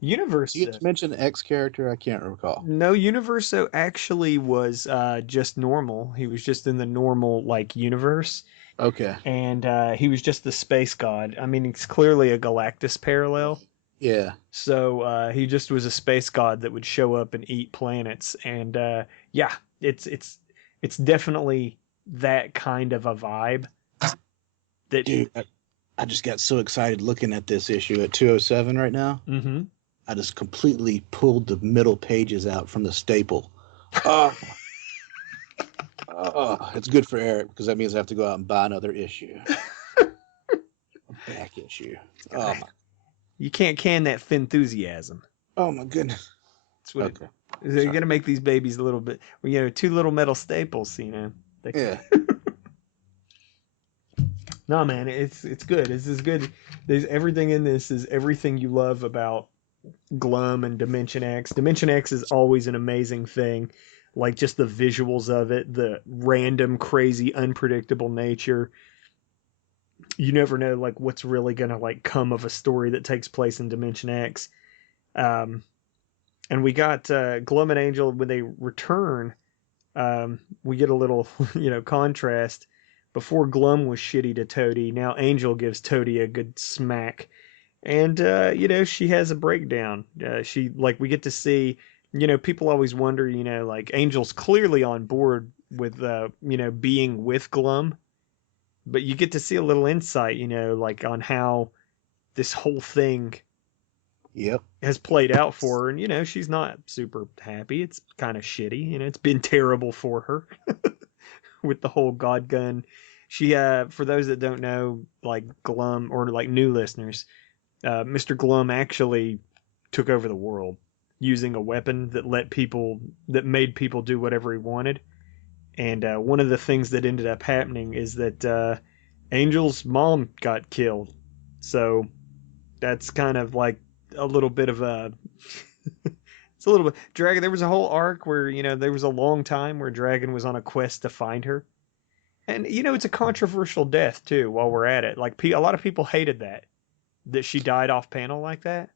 Universo. You mentioned X character? I can't recall. No, Universo actually was just normal. He was just in the normal like universe. Okay. And he was just the space god. I mean, it's clearly a Galactus parallel. Yeah. So he just was a space god that would show up and eat planets. And yeah, it's definitely that kind of a vibe. That dude, I just got so excited looking at this issue at 207 right now. Mm-hmm. I just completely pulled the middle pages out from the staple. It's good for Erik because that means I have to go out and buy another issue. Back it. at you. Oh my. You can't can that Finthusiasm. Oh my goodness. That's what Okay. you're gonna make these babies a little bit. Two little metal staples. Yeah. No, man, it's good. This is good. There's everything in this is everything you love about Glum and Dimension X. Dimension X is always an amazing thing. Like just the visuals of it, the random, crazy, unpredictable nature. You never know like what's really gonna like come of a story that takes place in Dimension X. And we got Glum and Angel when they return. We get a little contrast. Before Glum was shitty to Toady, now Angel gives Toady a good smack. And she has a breakdown. We get to see, people always wonder, like Angel's clearly on board with being with Glum, but you get to see a little insight, like on how this whole thing has played out for her. And she's not super happy. It's kind of shitty. It's been terrible for her with the whole God gun. She for those that don't know, like Glum, or like new listeners, Mr. Glum actually took over the world using a weapon that made people do whatever he wanted. And one of the things that ended up happening is that Angel's mom got killed. So that's kind of like a little bit of a it's a little bit Dragon. There was a whole arc where there was a long time where Dragon was on a quest to find her. And it's a controversial death too. While we're at it, like a lot of people hated that she died off panel like that.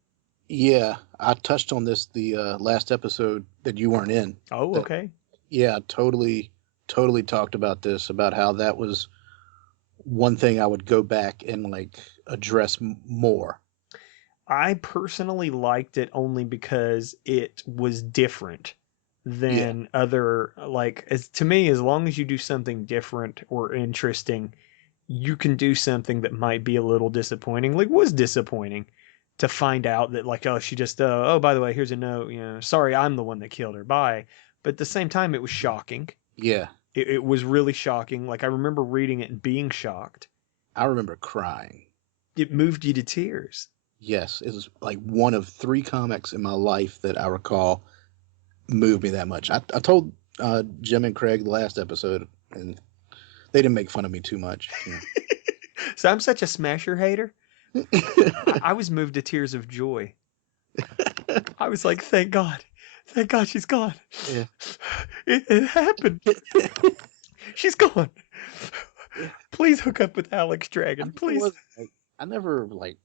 Yeah, I touched on this the last episode that you weren't in. Oh, okay. Yeah, totally talked about this, about how that was one thing I would go back and like address more. I personally liked it only because it was different than other, like, to me, as long as you do something different or interesting, you can do something that might be a little disappointing. Like, was disappointing to find out that, like, oh, she just, oh, by the way, here's a note, sorry, I'm the one that killed her, bye. But at the same time, it was shocking. Yeah. It was really shocking. Like, I remember reading it and being shocked. I remember crying. It moved you to tears. Yes, it was like one of 3 comics in my life that I recall moved me that much. I told Jim and Craig the last episode, and they didn't make fun of me too much. So I'm such a Smasher hater. I was moved to tears of joy. I was like, thank God she's gone. Yeah. It happened. She's gone. Please hook up with Alex Dragon, please.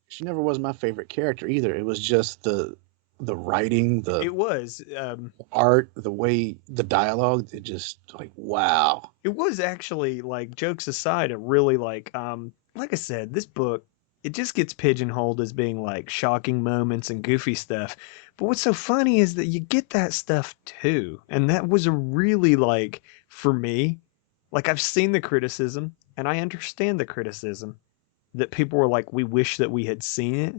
She never was my favorite character either. It was just the writing, the art, the way, the dialogue. It just like, wow. It was actually, like, jokes aside, a really like I said, this book, it just gets pigeonholed as being like shocking moments and goofy stuff. But what's so funny is that you get that stuff too. And that was a really, like, for me, like, I've seen the criticism and I understand the criticism that people were like, we wish that we had seen it.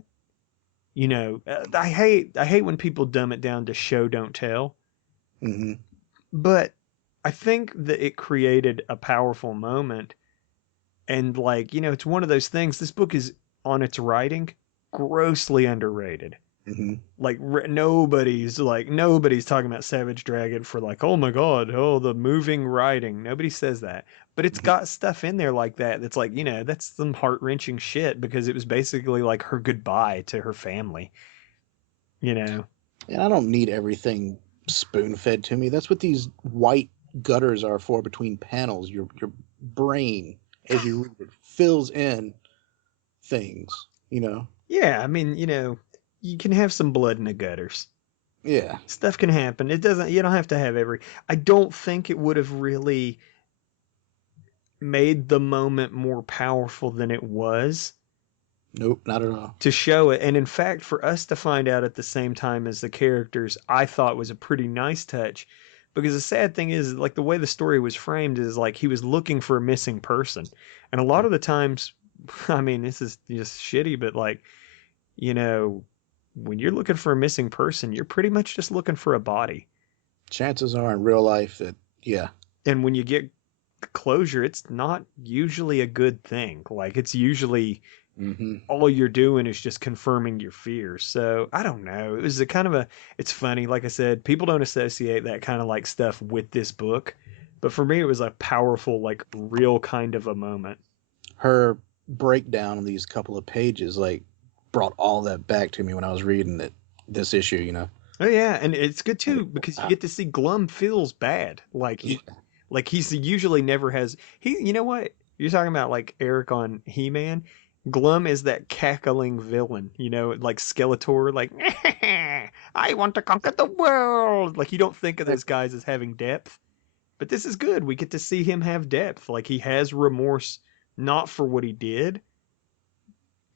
I hate when people dumb it down to show, don't tell. Mm-hmm. But I think that it created a powerful moment. And, like, it's one of those things. This book is, on its writing, grossly underrated. Mm-hmm. Like, nobody's talking about Savage Dragon for like, oh my God, the moving writing. Nobody says that. But it's got stuff in there like that that's like, that's some heart-wrenching shit, because it was basically like her goodbye to her family. And I don't need everything spoon-fed to me. That's what these white gutters are for between panels. Your brain, as you read it, fills in things, Yeah, I mean, you can have some blood in the gutters. Yeah. Stuff can happen. You don't have to have I don't think it would have really made the moment more powerful than it was. Nope, not at all. To show it. And in fact, for us to find out at the same time as the characters, I thought was a pretty nice touch. Because the sad thing is, like, the way the story was framed is like he was looking for a missing person. And a lot of the times, I mean, this is just shitty, but like, when you're looking for a missing person, you're pretty much just looking for a body. Chances are in real life that, yeah. And when you get closure, it's not usually a good thing. Like, it's usually Mm-hmm. all you're doing is just confirming your fears. So I don't know. It was a kind of a. It's funny, like I said, people don't associate that kind of like stuff with this book, but for me, it was a powerful, like real kind of a moment. Her breakdown of these couple of pages like brought all that back to me when I was reading this issue. You know. Oh yeah, and it's good too because you get to see Glum feels bad. Yeah. Like he's usually never has he. You know what? You're talking about like Erik on He-Man. Glum is that cackling villain, you know, like Skeletor, like I want to conquer the world. Like you don't think of those guys as having depth, but this is good. We get to see him have depth. Like he has remorse, not for what he did,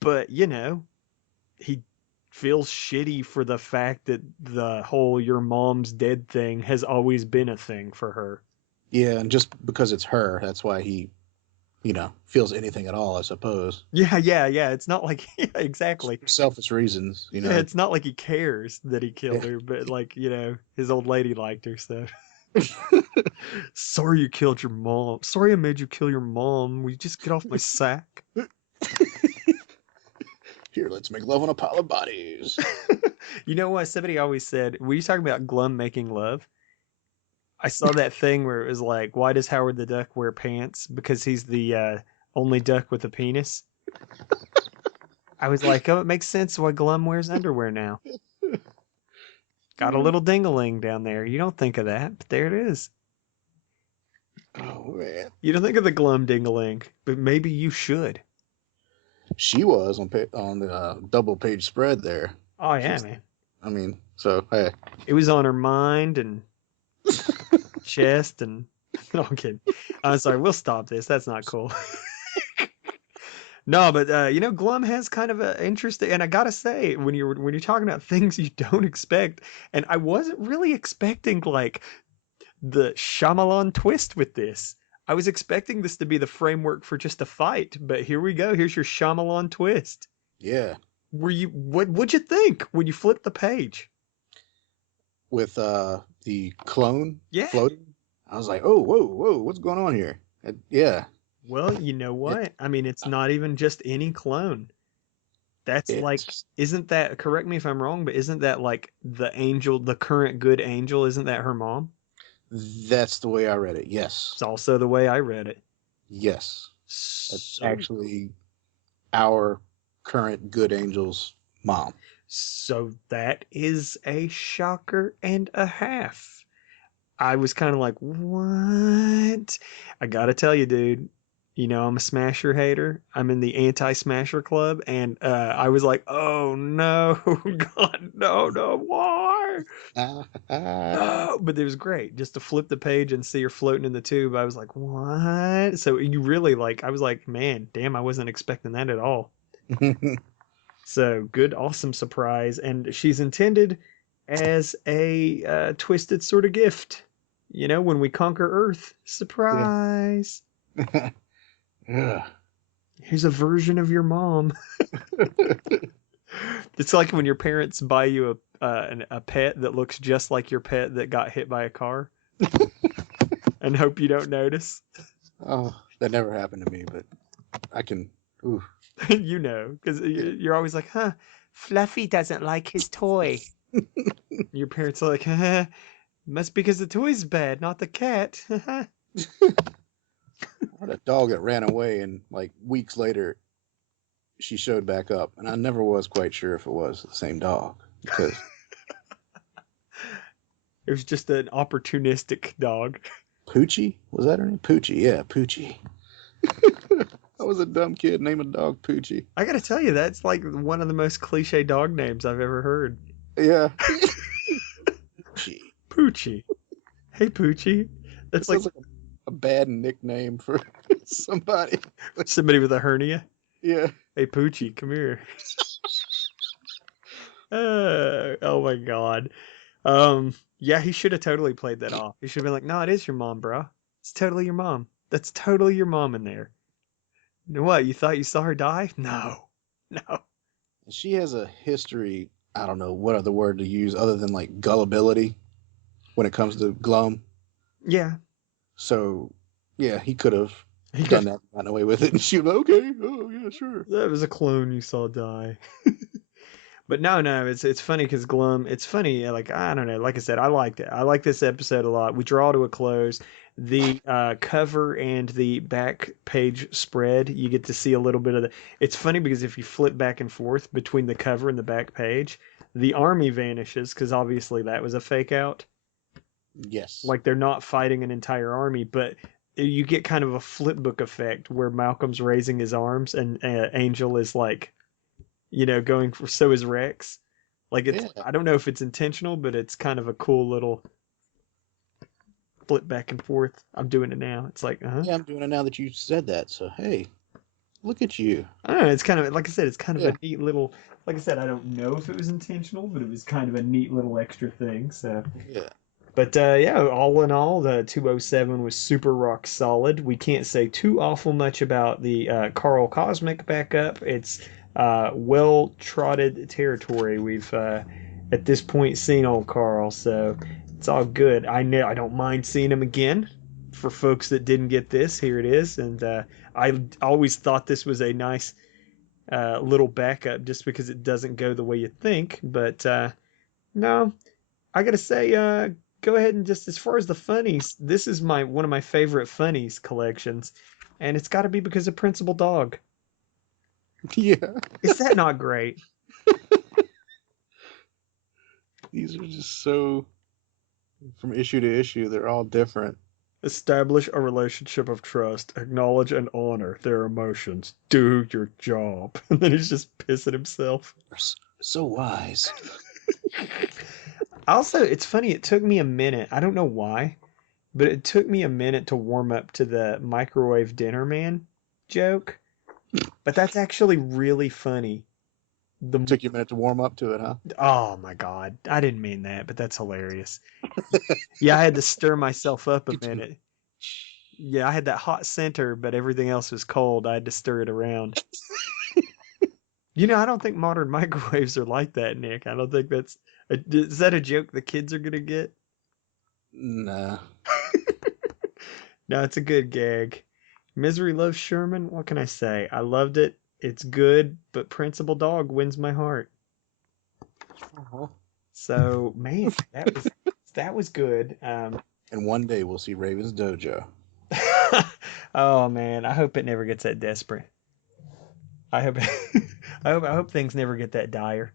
but you know, he feels shitty for the fact that the whole your mom's dead thing has always been a thing for her. Yeah, and just because it's her, that's why he, feels anything at all, I suppose. Yeah. It's not like yeah, exactly. For selfish reasons, Yeah, it's not like he cares that he killed Yeah. her, but like, his old lady liked her, so. Sorry you killed your mom. Sorry I made you kill your mom. Will you just get off my sack? Here, let's make love on a pile of bodies. You know what? Somebody always said, were you talking about Glum making love? I saw that thing where it was like, why does Howard the Duck wear pants? Because he's the only duck with a penis. I was like, oh, it makes sense why Glum wears underwear now. Got a little ding-a-ling down there. You don't think of that, but there it is. Oh, man. You don't think of the Glum ding-a-ling, but maybe you should. She was on the double page spread there. Oh, yeah, man. I mean, so, hey. It was on her mind and chest and... No, I'm kidding. I'm sorry, we'll stop this. That's not cool. No, but Glum has kind of an interesting, and I gotta say, when you're talking about things you don't expect, and I wasn't really expecting like the Shyamalan twist with this. I was expecting this to be the framework for just a fight, but here we go. Here's your Shyamalan twist. Yeah. What'd you think when you flipped the page? With the clone Yeah. floating, I was like, oh, whoa, what's going on here? Yeah. Well, you know what? I mean, it's not even just any clone. That's like, isn't that, correct me if I'm wrong, but isn't that like the angel, the current good angel, isn't that her mom? That's the way I read it, yes. It's also the way I read it. Yes. That's So, actually our current good angel's mom. so that is a shocker and a half. I was kind of like, what? I gotta tell you, dude. I'm a Smasher hater. I'm in the anti-Smasher club, and I was like, "Oh no, God, no, why?" No, but it was great just to flip the page and see her floating in the tube. I was like, "What?" So you really I was like, "Man, damn, I wasn't expecting that at all." So good, awesome surprise, and she's intended as a twisted sort of gift. When we conquer Earth, surprise. Yeah. Here's a version of your mom. It's like when your parents buy you a pet that looks just like your pet that got hit by a car and hope you don't notice. Oh, that never happened to me, but I can. Ooh. Because you're always like, huh, Fluffy doesn't like his toy. Your parents are like, must be because the toy's bad, not the cat. I had a dog that ran away, and like weeks later, she showed back up, and I never was quite sure if it was the same dog because It was just an opportunistic dog. Poochie, was that her name? Poochie, yeah, Poochie. I was a dumb kid named a dog Poochie. I gotta tell you, that's like one of the most cliche dog names I've ever heard. Yeah. Poochie. Poochie. Hey, Poochie. That's like a bad nickname for somebody. somebody with a hernia. Yeah. Hey, Poochie, come here. Oh my God. Yeah, he should have totally played that off. He should have been like, no, it is your mom, bro. It's totally your mom. That's totally your mom in there. What, you thought you saw her die? No. She has a history, I don't know what other word to use other than like gullibility when it comes to Glum. Yeah. So, yeah, he could have. done that, gotten away with it, and she was like, okay, oh yeah, sure. That was a clone you saw die. But no, it's funny because Glum. It's funny, like I don't know. Like I said, I liked it. I like this episode a lot. We draw to a close. The cover and the back page spread, you get to see a little bit of the. It's funny because if you flip back and forth between the cover and the back page, the army vanishes because obviously that was a fake out. Yes. Like they're not fighting an entire army, but you get kind of a flip book effect where Malcolm's raising his arms and Angel is like, going for, so is Rex. Like it's, Yeah. I don't know if it's intentional, but it's kind of a cool little flip back and forth. I'm doing it now. It's like, Yeah, I'm doing it now that you said that. So hey, look at you. I don't know. It's kind of, like I said, it's kind of Yeah. a neat little, like I said, I don't know if it was intentional, but it was kind of a neat little extra thing. So. Yeah. But yeah, all in all, the 207 was super rock solid. We can't say too awful much about the Carl Cosmic backup. It's well-trodden territory. We've at this point seen old Carl, so it's all good. I know I don't mind seeing him again. For folks that didn't get this, here it is, and I always thought this was a nice little backup, just because it doesn't go the way you think. But no, I gotta say, go ahead and just as far as the funnies, this is one of my favorite funnies collections, and it's got to be because of Principal Dog. Yeah. Is that not great? These are just so, from issue to issue, they're all different. Establish a relationship of trust. Acknowledge and honor their emotions. Do your job. And then he's just pissing himself. So wise. Also, it's funny. It took me a minute. I don't know why, but it took me a minute to warm up to the microwave dinner man joke. But that's actually really funny. Took you a minute to warm up to it, huh? Oh my God. I didn't mean that, but that's hilarious. Yeah, I had to stir myself up a minute. Yeah, I had that hot center, but everything else was cold. I had to stir it around. I don't think modern microwaves are like that, Nick. I don't think that's... Is that a joke the kids are going to get? Nah. No, it's a good gag. Misery loves Sherman. What can I say? I loved it. It's good, but Principal Dog wins my heart. Uh-huh. So, man, that was good. And one day we'll see Raven's Dojo. Oh man, I hope it never gets that desperate. I hope I hope things never get that dire.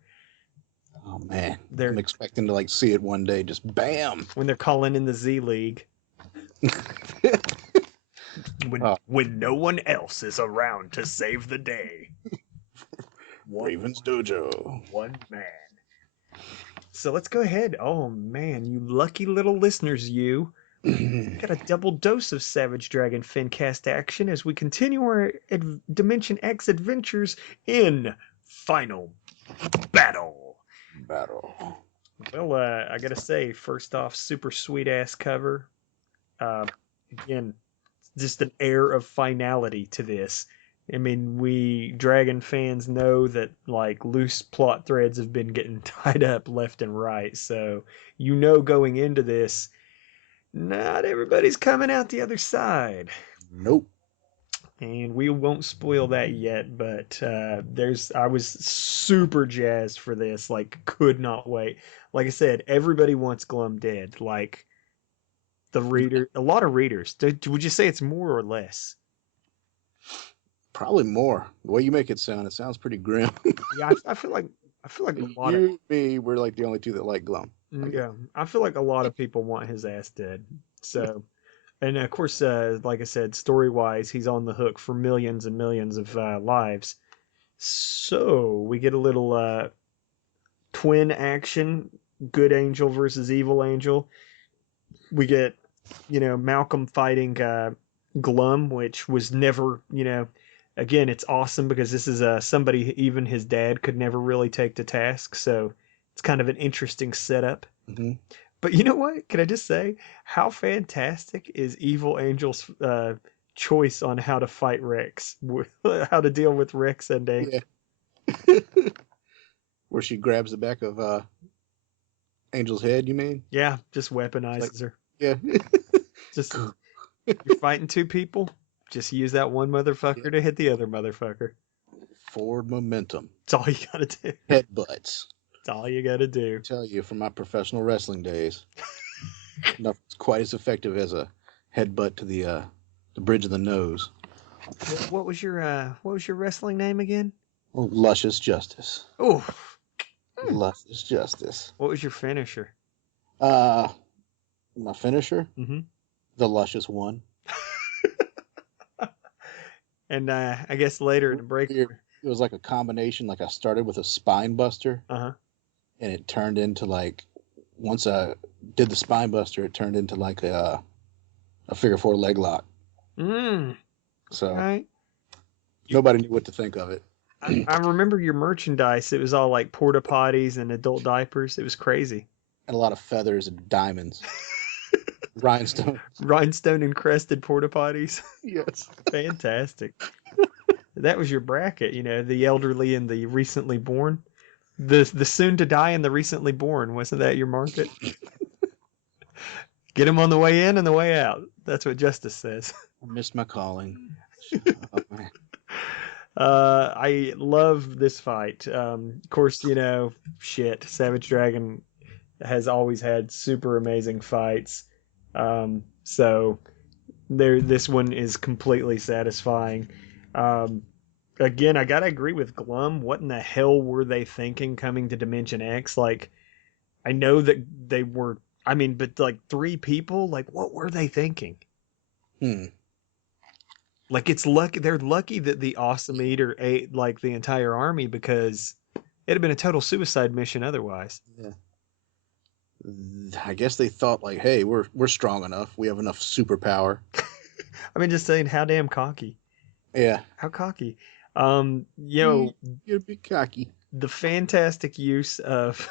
Oh man, They're I'm expecting to see it one day. Just bam. when they're calling in the Z League. When no one else is around to save the day. Raven's Dojo. One man. So let's go ahead. Oh man, you lucky little listeners, you. Got a double dose of Savage Dragon Fincast action as we continue our Dimension X adventures in Final Battle. Well, I gotta say, first off, super sweet ass cover. Again, just an air of finality to this. I mean, we Dragon fans know that loose plot threads have been getting tied up left and right. So going into this, not everybody's coming out the other side. Nope. And we won't spoil that yet, but I was super jazzed for this, could not wait. Like I said, everybody wants Glum dead. A lot of readers. Would you say it's more or less? Probably more. The way you make it sounds pretty grim. Yeah, I feel like a lot of me, we're the only two that like Glum. yeah, I feel like a lot of people want his ass dead. So, and of course, like I said, story-wise, he's on the hook for millions and millions of lives. So we get a little twin action, good angel versus evil angel. We get, Malcolm fighting Glum, which was never, again, it's awesome because this is somebody even his dad could never really take to task. So it's kind of an interesting setup. Mm-hmm. But you know what? Can I just say, how fantastic is Evil Angel's choice on how to fight Rex? How to deal with Rex and Angel. Yeah. Where she grabs the back of Angel's head, you mean? Yeah, just weaponizes her. Yeah. Just, you're fighting two people? Just use that one motherfucker to hit the other motherfucker. Forward momentum. That's all you gotta do. Headbutts. That's all you gotta do. I tell you, from my professional wrestling days, nothing's quite as effective as a headbutt to the bridge of the nose. What was your wrestling name again? Oh, Luscious Justice. Oh, Luscious Justice. what was your finisher? My finisher? Mm-hmm. The Luscious One. And I guess later in the break. It was like a combination. Like I started with a spine buster, Uh-huh. and it turned into like, once I did the spine buster, it turned into like a figure four leg lock. So Right. nobody knew what to think of it. I remember your merchandise. It was all like porta potties and adult diapers. It was crazy. And a lot of feathers and diamonds. Rhinestone. Rhinestone encrusted porta potties. Yes. Fantastic. That was your bracket, the elderly and the recently born. The soon to die and the recently born. Wasn't that your market? Get them on the way in and the way out. That's what Justice says. I missed my calling. Oh, man. I love this fight. Of course, Savage Dragon has always had super amazing fights. So this one is completely satisfying. Again, I gotta agree with Glum. What in the hell were they thinking coming to Dimension X? Like, I know that they were, but like 3 people, like what were they thinking? Like, it's lucky, they're lucky that the Awesome Eater ate like the entire army, because it'd have been a total suicide mission otherwise. Yeah. I guess they thought like, hey, we're strong enough. We have enough superpower. Just saying, how damn cocky. Yeah. How cocky. You're big cocky. The fantastic use of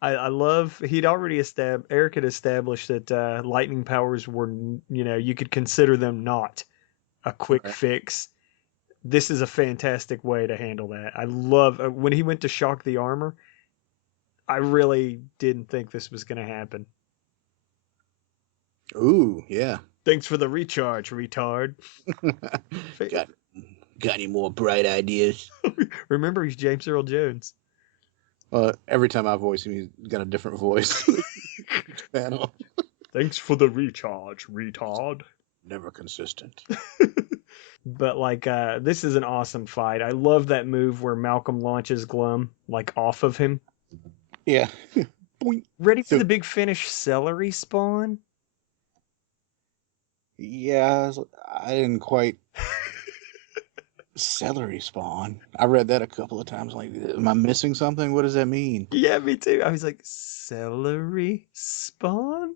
I love, Erik had established that lightning powers were, you could consider them not a quick fix. This is a fantastic way to handle that. I love when he went to shock the armor. I really didn't think this was going to happen. Ooh, yeah. Thanks for the recharge, retard. Got any more bright ideas? Remember, he's James Earl Jones. Every time I voice him, he's got a different voice. Panel. Thanks for the recharge, retard. Never consistent. But this is an awesome fight. I love that move where Malcolm launches Glum off of him. Yeah. Ready for the big finish celery spawn? Yeah, I didn't quite. Celery spawn. I read that a couple of times. Like, am I missing something? What does that mean? Yeah, me too. I was like, celery spawn?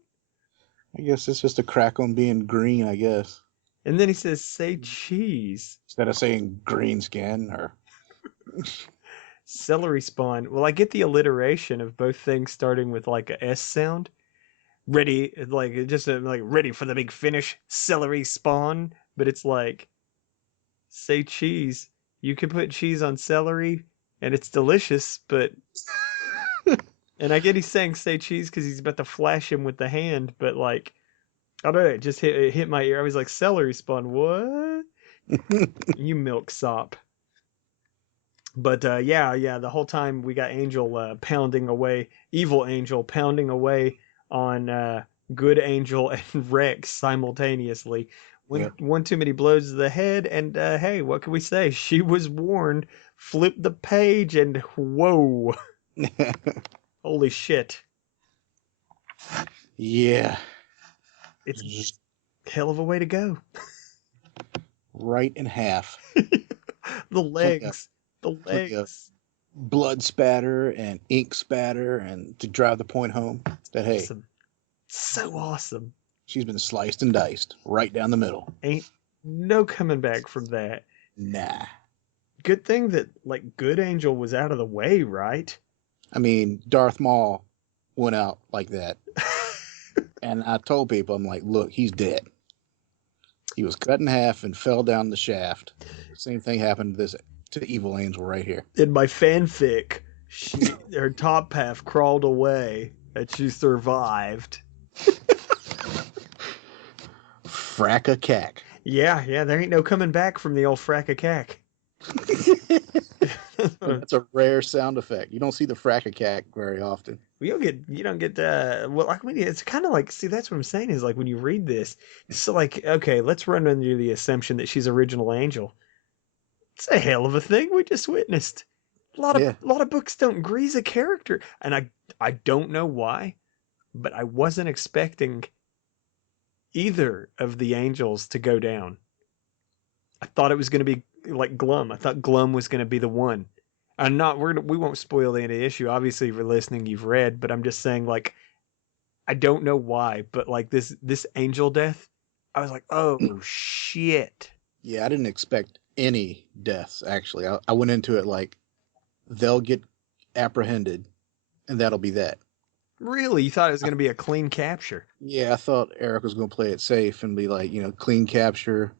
I guess it's just a crack on being green, I guess. And then he says, say cheese. Instead of saying green skin or... Celery spawn. Well, I get the alliteration of both things starting with a S sound. Ready, ready for the big finish, celery spawn. But it's like, say cheese. You can put cheese on celery and it's delicious, but... And I get he's saying say cheese because he's about to flash him with the hand, but I don't know, it just hit my ear. I was like, celery spawn, what? You milksop. But yeah, the whole time we got Angel pounding away, evil Angel pounding away on good Angel and Rex simultaneously. One too many blows to the head, and hey, what can we say? She was warned. Flip the page, and whoa. Holy shit. Yeah. It's a hell of a way to go. Right in half. The legs. Like a blood spatter and ink spatter, and to drive the point home that, hey. Awesome. So awesome. She's been sliced and diced right down the middle. Ain't no coming back from that. Nah. Good thing that, good Angel was out of the way, right? Darth Maul went out like that. And I told people, I'm like, look, he's dead. He was cut in half and fell down the shaft. Same thing happened to Evil Angel right here. In my fanfic, her top half crawled away and she survived. Frakachaks. Yeah, there ain't no coming back from the old Frakachak. And that's a rare sound effect. You don't see the Frakachak very often. You don't get well, I mean, it's kind of like, see, that's what I'm saying is like when you read this, it's like, okay, let's run under the assumption that she's original angel. It's a hell of a thing we just witnessed. Yeah. A lot of books don't grease a character, and I don't know why, but I wasn't expecting either of the angels to go down. I thought it was going to be like Glum. I thought Glum was going to be the one. I'm not. We won't spoil the end of the issue. Obviously, if you're listening, you've read. But I'm just saying, like, I don't know why, but like this angel death, I was like, oh shit. Yeah, I didn't expect any deaths, actually. I went into it like they'll get apprehended, and that'll be that. Really, you thought it was going to be a clean capture? Yeah, I thought Erik was going to play it safe and be like, clean capture,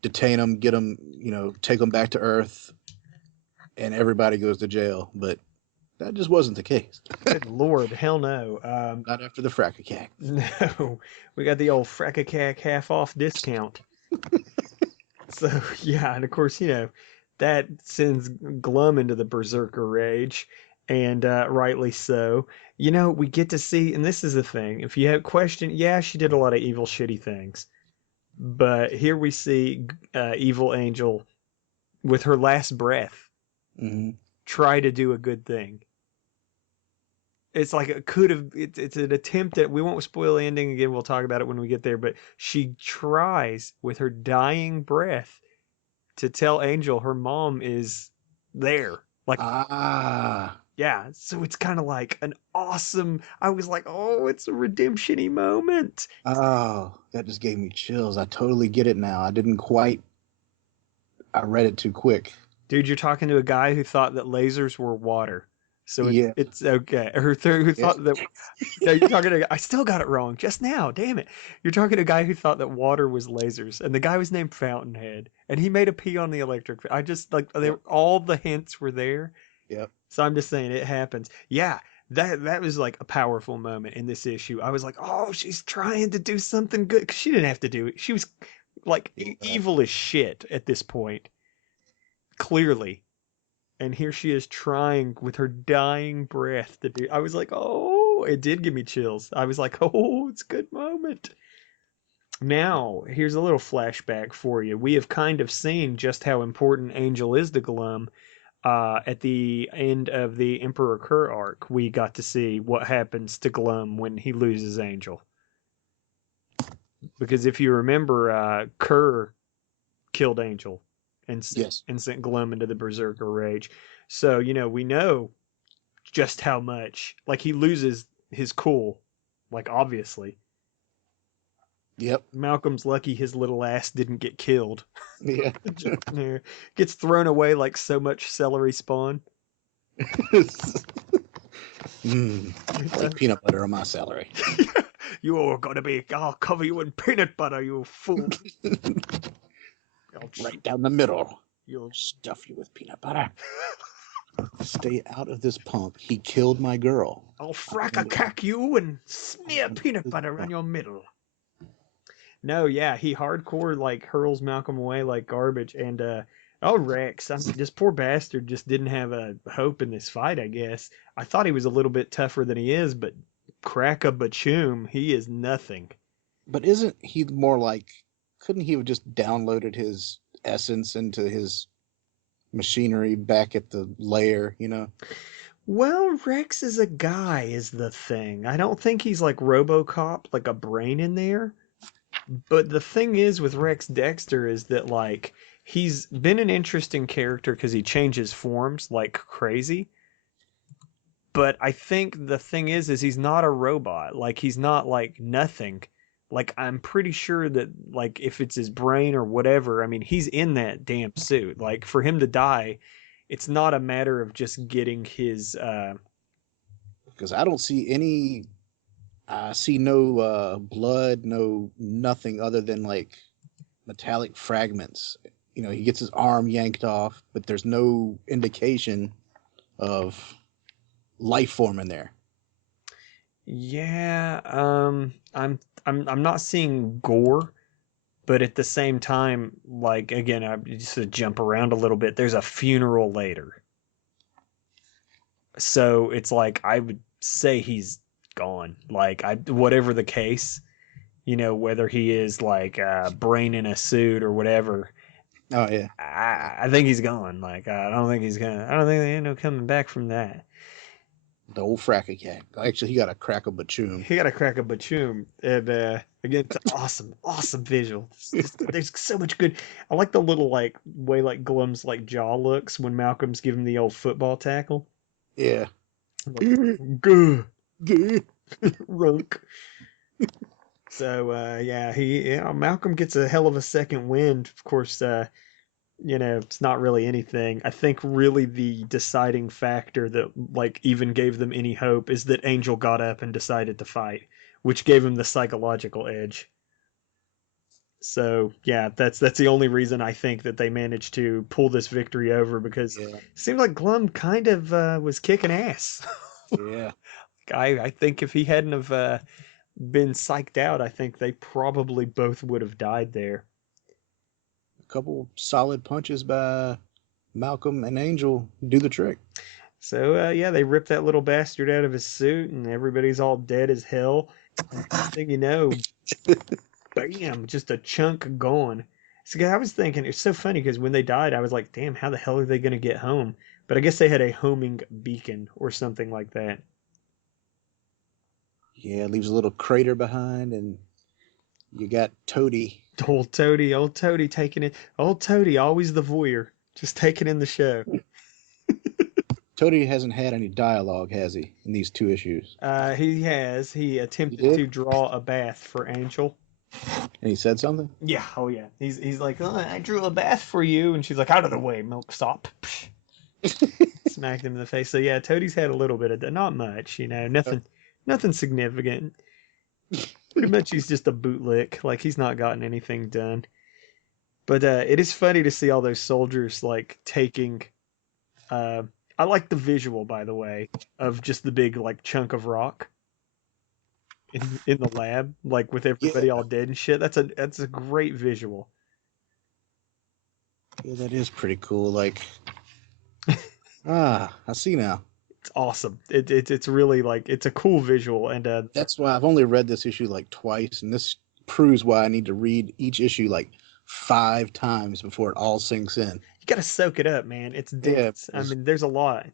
detain them, get them, take them back to Earth, and everybody goes to jail. But that just wasn't the case. Good Lord, hell no. Not after the Frakachak. No, we got the old Frakachak half off discount. So yeah, and of course, that sends Glum into the berserker rage, and rightly so. We get to see, and this is the thing. If you have question, yeah, she did a lot of evil, shitty things, but here we see evil angel with her last breath try to do a good thing. It's like it could have. It's an attempt at. We won't spoil the ending again. We'll talk about it when we get there. But she tries with her dying breath to tell Angel her mom is there. Like, yeah. So it's kind of like an awesome. I was like, oh, it's a redemption-y moment. Oh, that just gave me chills. I totally get it now. I didn't quite. I read it too quick. Dude, you're talking to a guy who thought that lasers were water. So Yeah. it's okay. Or who thought that. No, you're talking to. I still got it wrong just now. Damn it! You're talking to a guy who thought that water was lasers, and the guy was named Fountainhead, and he made a pee on the electric. I just like all the hints were there. Yep. So I'm just saying it happens. Yeah, that was like a powerful moment in this issue. I was like, oh, she's trying to do something good because she didn't have to do it. She was like evil as shit at this point, clearly. And here she is trying with her dying breath to do. I was like, oh, it did give me chills. I was like, oh, it's a good moment. Now, here's a little flashback for you. We have kind of seen just how important Angel is to Glum. At the end of the Emperor Kerr arc, we got to see what happens to Glum when he loses Angel. Because if you remember, Kerr killed Angel and sent Glum into the Berserker Rage. So, we know just how much. Like, he loses his cool. Like, obviously. Yep. Malcolm's lucky his little ass didn't get killed. Yeah. Gets thrown away like so much celery spawn. Like peanut butter on my celery. You're gonna be. I'll cover you in peanut butter, you fool. Right down the middle. You'll stuff you with peanut butter. Stay out of this pump. He killed my girl. I'll frack you and smear peanut butter on your middle. No, yeah, he hardcore like hurls Malcolm away like garbage, and Rex, this poor bastard just didn't have a hope in this fight. I guess I thought he was a little bit tougher than he is, but crack a bachoom, he is nothing. But isn't he more like? Couldn't he have just downloaded his essence into his machinery back at the lair? Well, Rex is a guy, is the thing. I don't think he's like RoboCop, like a brain in there. But the thing is with Rex Dexter is that like he's been an interesting character because he changes forms like crazy. But I think the thing is he's not a robot. Like he's not like nothing. Like I'm pretty sure that like if it's his brain or whatever, I mean he's in that damn suit. Like for him to die, it's not a matter of just getting his because I don't see any. I see no blood, no nothing other than like metallic fragments. He gets his arm yanked off, but there's no indication of life form in there. Yeah, I'm not seeing gore. But at the same time, like again, I just to jump around a little bit. There's a funeral later, so it's like I would say he's gone. Like whatever the case, whether he is like brain in a suit or whatever. Oh yeah. I think he's gone. Like I don't think they end up coming back from that. The old Frakachak. Actually, he got a crack of Bachoom. He got a crack of Bachoom, and again, it's an awesome visual. There's so much good. I like the little like way like Glum's like jaw looks when Malcolm's giving the old football tackle. Yeah. Like, Guh, guh, runk. So Malcolm gets a hell of a second wind. Of course, it's not really anything. I think really the deciding factor that like even gave them any hope is that Angel got up and decided to fight, which gave him the psychological edge. So yeah, that's the only reason I think that they managed to pull this victory over, because it seemed like Glum kind of was kicking ass. Yeah. I think if he hadn't have been psyched out, I think they probably both would have died there. Couple solid punches by Malcolm and Angel do the trick. So they rip that little bastard out of his suit, and everybody's all dead as hell. Next thing you know, bam, just a chunk gone. So I was thinking, it's so funny because when they died, I was like, damn, how the hell are they going to get home? But I guess they had a homing beacon or something like that. Yeah, leaves a little crater behind, and you got Toady. Old Toady taking it. Old Toady, always the voyeur, just taking in the show. Toady hasn't had any dialogue, has he, in these 2 issues? He has. He attempted to draw a bath for Angel. And he said something? Yeah, oh yeah. He's like, oh, I drew a bath for you, and she's like, out of the way, milksop. Smacked him in the face. So yeah, Toadie's had a little bit of that, not much, nothing significant. Pretty much he's just a bootlick. Like he's not gotten anything done. But it is funny to see all those soldiers like taking. I like the visual, by the way, of just the big like chunk of rock in the lab, like with everybody all dead and shit. That's a great visual. Yeah, that is pretty cool. Like, I see now. It's awesome. It's really like it's a cool visual, and that's why I've only read this issue like twice, and this proves why I need to read each issue like 5 times before it all sinks in. You gotta soak it up, man. It's dense. Yeah, I mean, there's a lot.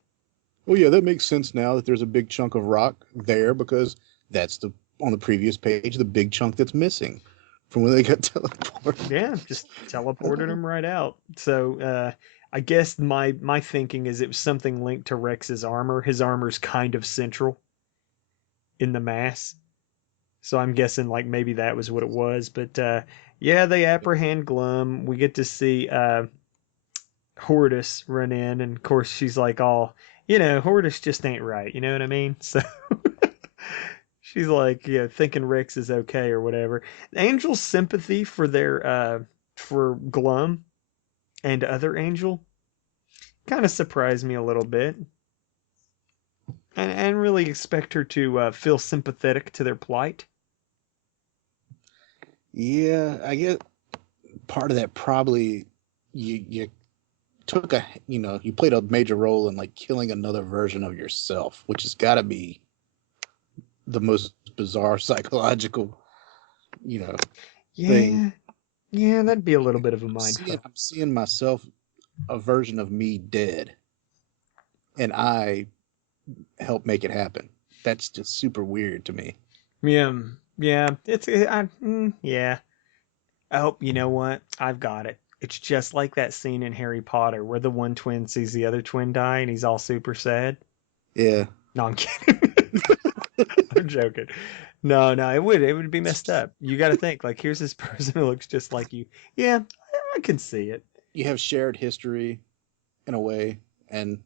Well, yeah, that makes sense now that there's a big chunk of rock there, because that's on the previous page the big chunk that's missing from when they got teleported. Yeah, just teleported them right out. So I guess my thinking is it was something linked to Rex's armor. His armor's kind of central in the mass. So I'm guessing like maybe that was what it was. But they apprehend Glum. We get to see Hortus run in, and of course she's like all, Hortus just ain't right. You know what I mean? So she's like, thinking Rex is okay or whatever. Angel's sympathy for their for Glum and other Angel kind of surprised me a little bit. And really expect her to feel sympathetic to their plight. Yeah, I get part of that probably you took you played a major role in like killing another version of yourself, which has got to be the most bizarre psychological, thing. Yeah, that'd be a little bit of a mind fuck. I'm seeing myself, a version of me dead, and I help make it happen. That's just super weird to me. Yeah, yeah. Oh, you know what? I've got it. It's just like that scene in Harry Potter where the one twin sees the other twin die and he's all super sad. Yeah. No, I'm kidding. I'm joking. No, it would be messed up. You got to think like, here's this person who looks just like you. Yeah, I can see it. You have shared history, in a way, and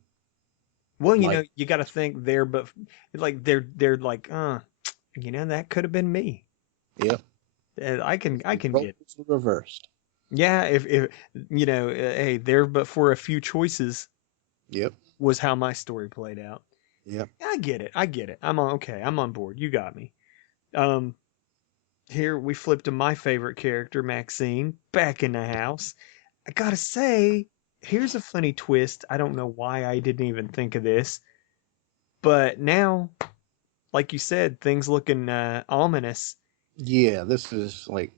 well, you got to think they're like that could have been me. Yep. I can get it. Reversed. Yeah, if hey, there but for a few choices. Yep. Was how my story played out. Yep. I get it. I'm on board. You got me. here we flip to my favorite character, Maxine, back in the house. I gotta say, here's a funny twist. I don't know why I didn't even think of this, but now, like you said, things looking ominous. Yeah, this is like,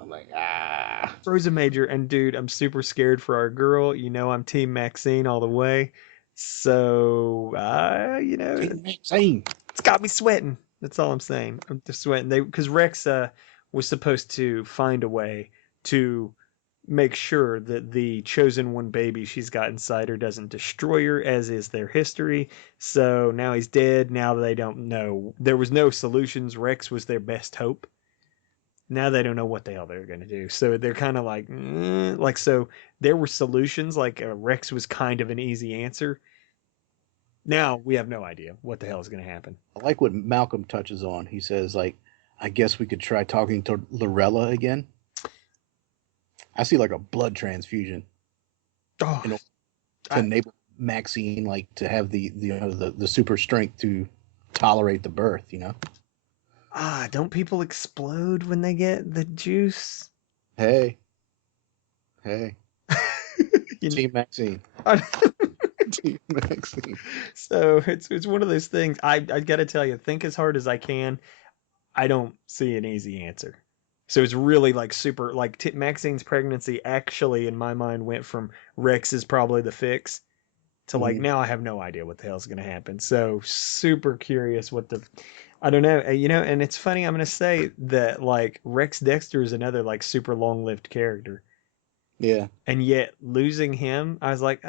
I'm like, ah. Frozen Major, and dude, I'm super scared for our girl. You know, I'm Team Maxine all the way. So, Team Maxine. it's got me sweating. That's all I'm saying. I'm just sweating. Because Rex was supposed to find a way to make sure that the chosen one baby she's got inside her doesn't destroy her, as is their history. So now he's dead. Now they don't know. There was no solutions. Rex was their best hope. Now they don't know what the hell they're going to do. So they're kind of like, so there were solutions. Like Rex was kind of an easy answer. Now we have no idea what the hell is going to happen. I like what Malcolm touches on. He says, like, I guess we could try talking to Lorella again. I see like a blood transfusion. Oh, You know, to enable Maxine like to have the super strength to tolerate the birth, you know. don't people explode when they get the juice? Hey. You know- Team Maxine. Team Maxine. So it's one of those things. I got to tell you, think as hard as I can. I don't see an easy answer. So it's really like super like Maxine's pregnancy actually in my mind went from Rex is probably the fix to like now I have no idea what the hell's going to happen. So super curious what I don't know, and it's funny, I'm going to say that like Rex Dexter is another like super long-lived character. Yeah. And yet losing him, I was like,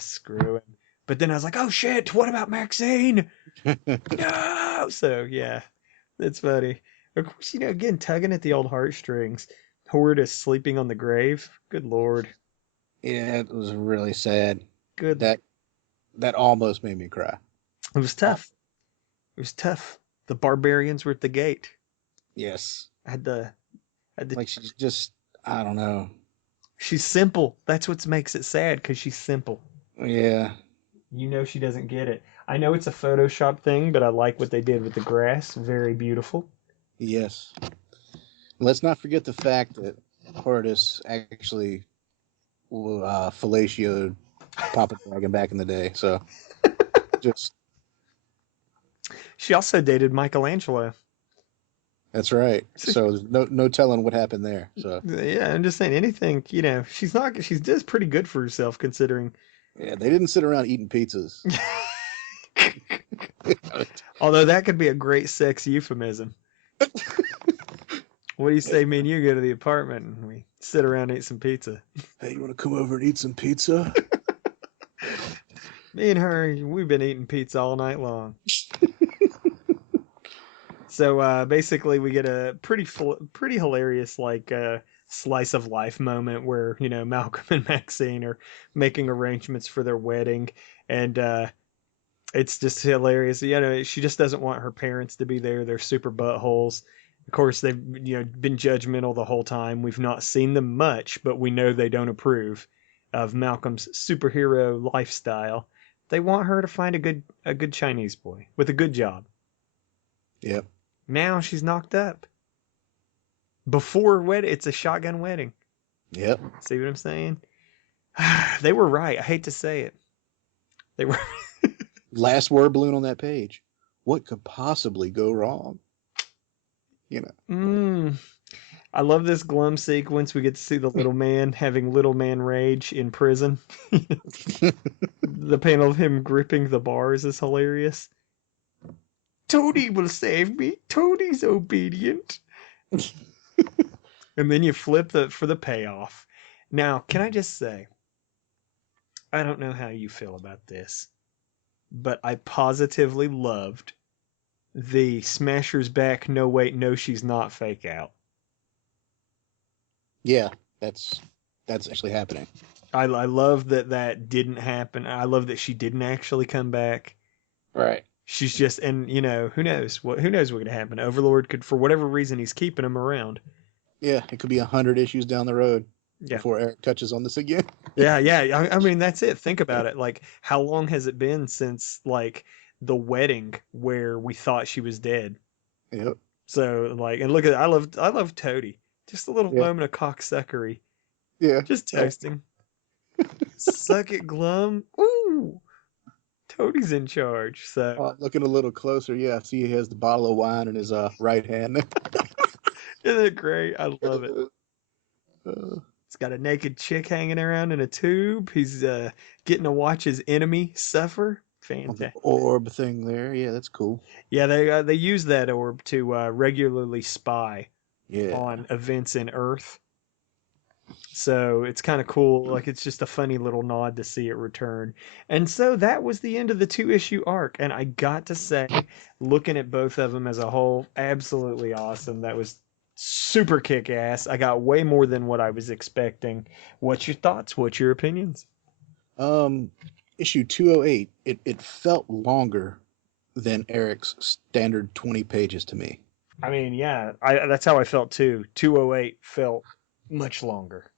screw him. But then I was like, oh shit, what about Maxine? No. So yeah, it's funny. Of course, again, tugging at the old heartstrings. Horde is sleeping on the grave. Good lord. Yeah, it was really sad. Good. That almost made me cry. It was tough. It was tough. The barbarians were at the gate. Yes. I had the Like she's just, I don't know. She's simple. That's what makes it sad, because she's simple. Yeah. She doesn't get it. I know it's a Photoshop thing, but I like what they did with the grass. Very beautiful. Yes. Let's not forget the fact that Hortus actually fellatioed Papa Dragon back in the day. So just She also dated Michelangelo. that's right. So there's no telling what happened there. So Yeah, I'm just saying anything, she's just pretty good for herself considering. yeah, they didn't sit around eating pizzas. Although that could be a great sex euphemism. What do you say, me and you go to the apartment and we sit around and eat some pizza? Hey, you want to come over and eat some pizza? Me and her, we've been eating pizza all night long. So basically, we get a pretty hilarious like slice of life moment where Malcolm and Maxine are making arrangements for their wedding, and it's just hilarious. She just doesn't want her parents to be there. They're super buttholes. Of course, they've been judgmental the whole time. We've not seen them much, but we know they don't approve of Malcolm's superhero lifestyle. They want her to find a good Chinese boy with a good job. Yep. Now she's knocked up. Before wedding, it's a shotgun wedding. Yep. See what I'm saying? They were right. I hate to say it. They were. Last word balloon on that page. What could possibly go wrong? I love this Glum sequence. We get to see the little man having little man rage in prison. The panel of him gripping the bars is hilarious. Tony will save me. Tony's obedient. And then you flip for the payoff. Now, can I just say, I don't know how you feel about this, but I positively loved the Smasher's back, no wait, no she's not fake out. Yeah, that's actually happening. I love that didn't happen. I love that she didn't actually come back. Right. She's just, and who knows what could happen. Overlord could, for whatever reason, he's keeping him around. Yeah, it could be 100 issues down the road Yeah. before Erik touches on this again. Yeah. I mean, that's it. Think about it. Like, how long has it been since like the wedding where we thought she was dead? Yep. So like, and look at, I love Toady. Just a little Yeah. moment of cocksuckery. Yeah. Just toasting. Suck it, Glum. Ooh, Toadie's in charge. So Looking a little closer, yeah, I see he has the bottle of wine in his right hand. isn't it great? I love it. Uh, It's got a naked chick hanging around in a tube. He's getting to watch his enemy suffer. on the Fantastic. orb thing there, yeah, that's cool. Yeah, they use that orb to regularly spy Yeah. on events in Earth. So it's kind of cool. Like it's just a funny little nod to see it return. And so that was the end of the 2-issue arc. And I got to say, looking at both of them as a whole, absolutely awesome. That was super kick ass. I got way more than what I was expecting. What's your thoughts? What's your opinions? Issue 208, it felt longer than Eric's standard 20 pages to me. I mean, yeah, that's how I felt too. 208 felt much longer.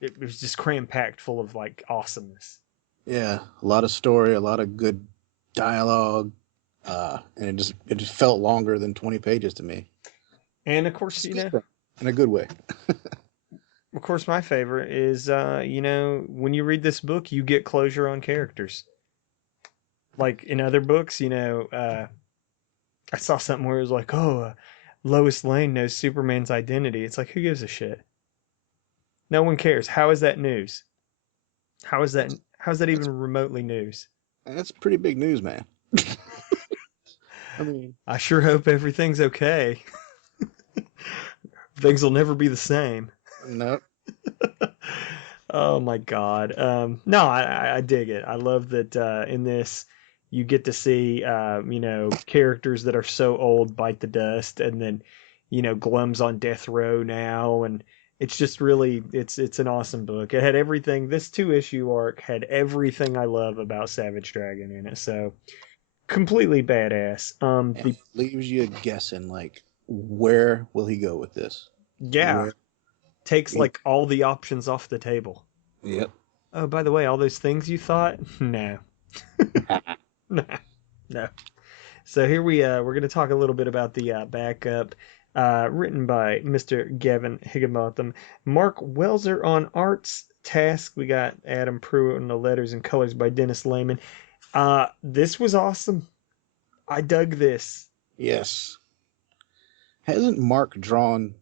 It was just cram packed full of like awesomeness. Yeah, a lot of story, a lot of good dialogue, and it just felt longer than 20 pages to me. And of course, in a good way. of course, my favorite is, when you read this book, you get closure on characters. Like in other books, I saw something where it was like, oh, Lois Lane knows Superman's identity. It's like, who gives a shit? No one cares. How is that news? How is that even remotely news? That's pretty big news, man. I mean, I sure hope everything's okay. Things will never be the same. no. Oh my God. No, I dig it. I love that in this you get to see characters that are so old bite the dust, and then Glum's on death row now, and it's just really it's an awesome book. It had everything. This 2-issue arc had everything I love about Savage Dragon in it. So completely badass. And it leaves you guessing, like, where will he go with this? Yeah. Takes like all the options off the table. Yep. Oh, by the way, all those things you thought? No. No. So here we're going to talk a little bit about the backup, written by Mr. Gavin Higginbotham, Mark Welzer on arts task. We got Adam Pruitt on the letters and colors by Dennis Lehman. This was awesome. I dug this. Yes. Hasn't Mark drawn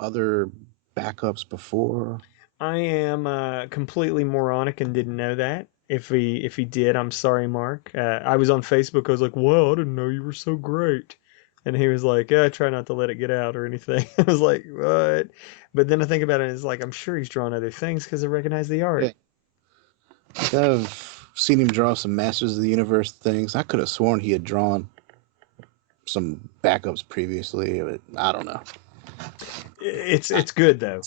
other backups before? I am completely moronic and didn't know that. If he did, I'm sorry, Mark. I was on Facebook. I was like, "Well, I didn't know you were so great," and he was like, "Try not to let it get out or anything." I was like, "What?" But then I think about it, and it's like I'm sure he's drawn other things because I recognize the art. Yeah. I've seen him draw some Masters of the Universe things. I could have sworn he had drawn some backups previously, but I don't know. It's good though.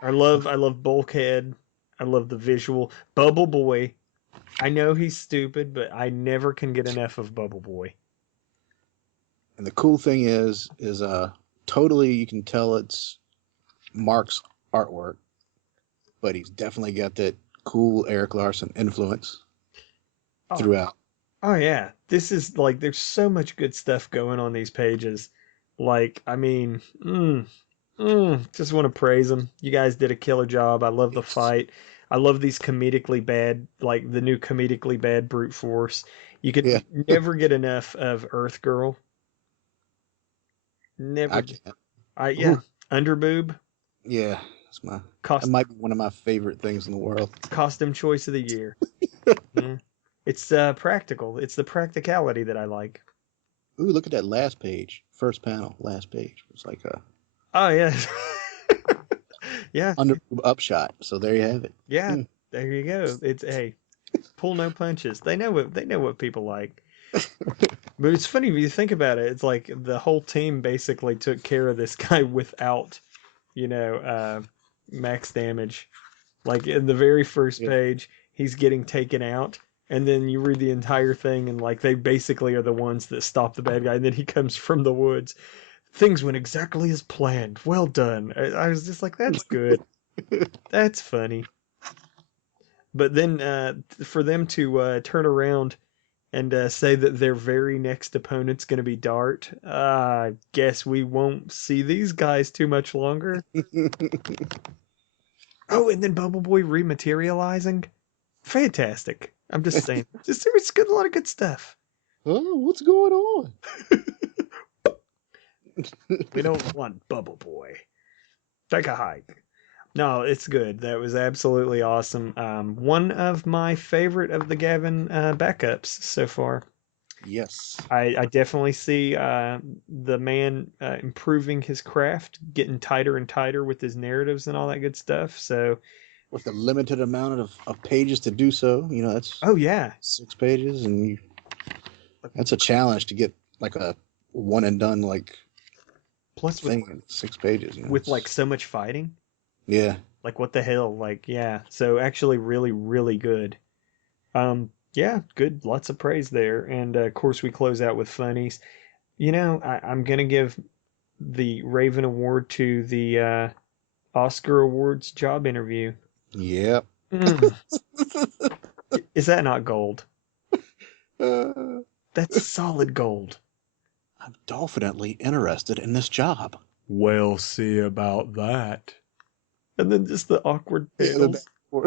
I love Bulkhead. I love the visual. Bubble Boy. I know he's stupid, but I never can get enough of Bubble Boy. And the cool thing is totally you can tell it's Mark's artwork, but he's definitely got that cool Erik Larsen influence throughout. Oh yeah, this is like there's so much good stuff going on these pages. Like, I mean, just want to praise them. You guys did a killer job. I love the fight. I love these comedically bad, like the new comedically bad brute force. You could never get enough of Earth Girl. Never. Underboob. Yeah, it's that might be one of my favorite things in the world. Costume choice of the year. Yeah. It's practical. It's the practicality that I like. Ooh, look at that last page. First panel, last page. It's like a... Oh, yeah. Yeah. Underboob upshot. So there you have it. Yeah, there you go. It's pull no punches. They know what people like. But it's funny if you think about it. It's like the whole team basically took care of this guy without, max damage. Like in the very first page, he's getting taken out, and then you read the entire thing, and like they basically are the ones that stop the bad guy, and then he comes from the woods. Things went exactly as planned. Well done. I was just like, that's good. That's funny. But then for them to turn around and say that their very next opponent's going to be Dart. Guess we won't see these guys too much longer. Oh, and then Bubble Boy rematerializing. Fantastic. I'm just saying. It's good, a lot of good stuff. Oh, what's going on? We don't want Bubble Boy. Take a hike. No, it's good. That was absolutely awesome. One of my favorite of the Gavin backups so far. Yes. I definitely see the man improving his craft, getting tighter and tighter with his narratives and all that good stuff. So, With the limited amount of pages to do so, that's oh yeah, 6 pages, and that's a challenge to get like a one and done like plus thing in 6 pages. with like so much fighting. Yeah. Like what the hell? Like yeah. So actually, really, really good. Yeah, good. Lots of praise there. And of course, we close out with funnies. I'm gonna give the Raven Award to the Oscar Awards job interview. Yep. Mm. Is that not gold? Uh, That's solid gold. I'm definitely interested in this job. We'll see about that. And then just the awkward Yeah, panels. Oh,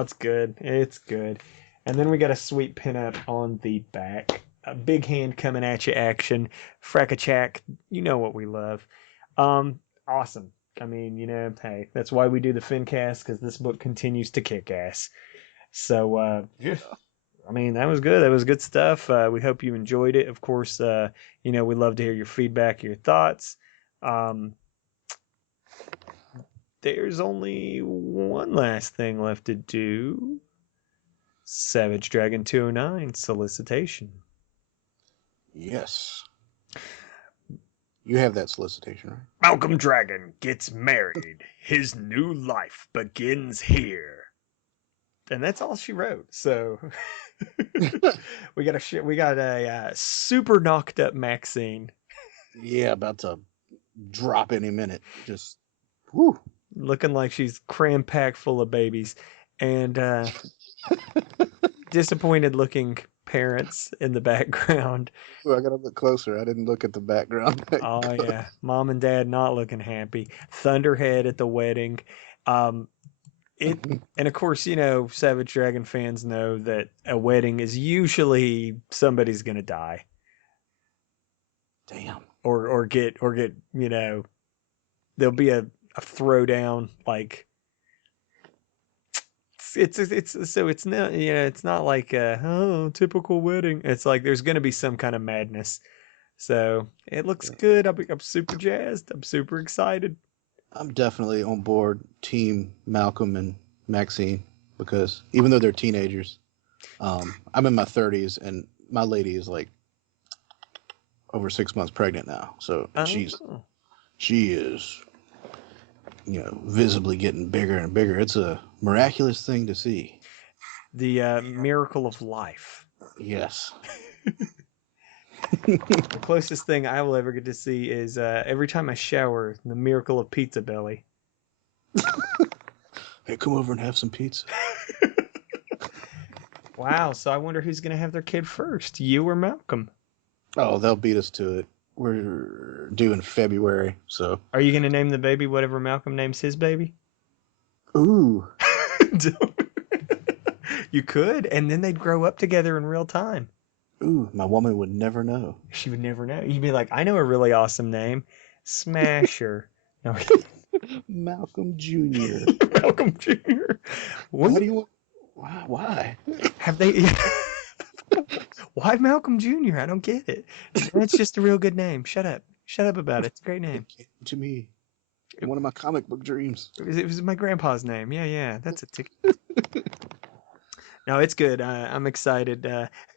it's good. It's good. And then we got a sweet pinup on the back. A big hand coming at you action. Frakachak, you know what we love. Awesome. I mean, hey, that's why we do the Fincast, because this book continues to kick ass. So, Yeah. I mean, that was good. That was good stuff. We hope you enjoyed it. Of course, we love to hear your feedback, your thoughts. There's only one last thing left to do. Savage Dragon 209 solicitation. Yes. You have that solicitation, right? Malcolm Dragon gets married. His new life begins here. And that's all she wrote. So we got a super knocked up Maxine. Yeah, about to drop any minute. Just, whoo. Looking like she's cram packed full of babies. And disappointed looking parents in the background. Ooh, I gotta look closer. I didn't look at the background. Oh yeah, mom and dad not looking happy. Thunderhead at the wedding. And of course, Savage Dragon fans know that a wedding is usually somebody's gonna die. Damn. Or get there'll be a throwdown, like it's not it's not like a typical wedding. It's like there's gonna be some kind of madness. So it looks good. I'm super jazzed. I'm super excited. I'm definitely on board Team Malcolm and Maxine, because even though they're teenagers, I'm in my 30s and my lady is like over 6 months pregnant now. So she is, visibly getting bigger and bigger. It's a miraculous thing to see. The miracle of life. Yes. The closest thing I will ever get to see is every time I shower, the miracle of pizza belly. Hey, come over and have some pizza. Wow, so I wonder who's going to have their kid first, you or Malcolm? Oh, they'll beat us to it. We're due in February, so. Are you going to name the baby whatever Malcolm names his baby? Ooh. You could, and then they'd grow up together in real time. Ooh, my woman would never know. She would never know. You'd be like, I know a really awesome name. Smasher. No. Malcolm Jr. Malcolm Jr. Why do you want... Why? Have they... Why Malcolm Jr.? I don't get it. It's just a real good name. Shut up. Shut up about it. It's a great name. It came to me. One of my comic book dreams. It was my grandpa's name. Yeah. That's a ticket. No, it's good. I'm excited.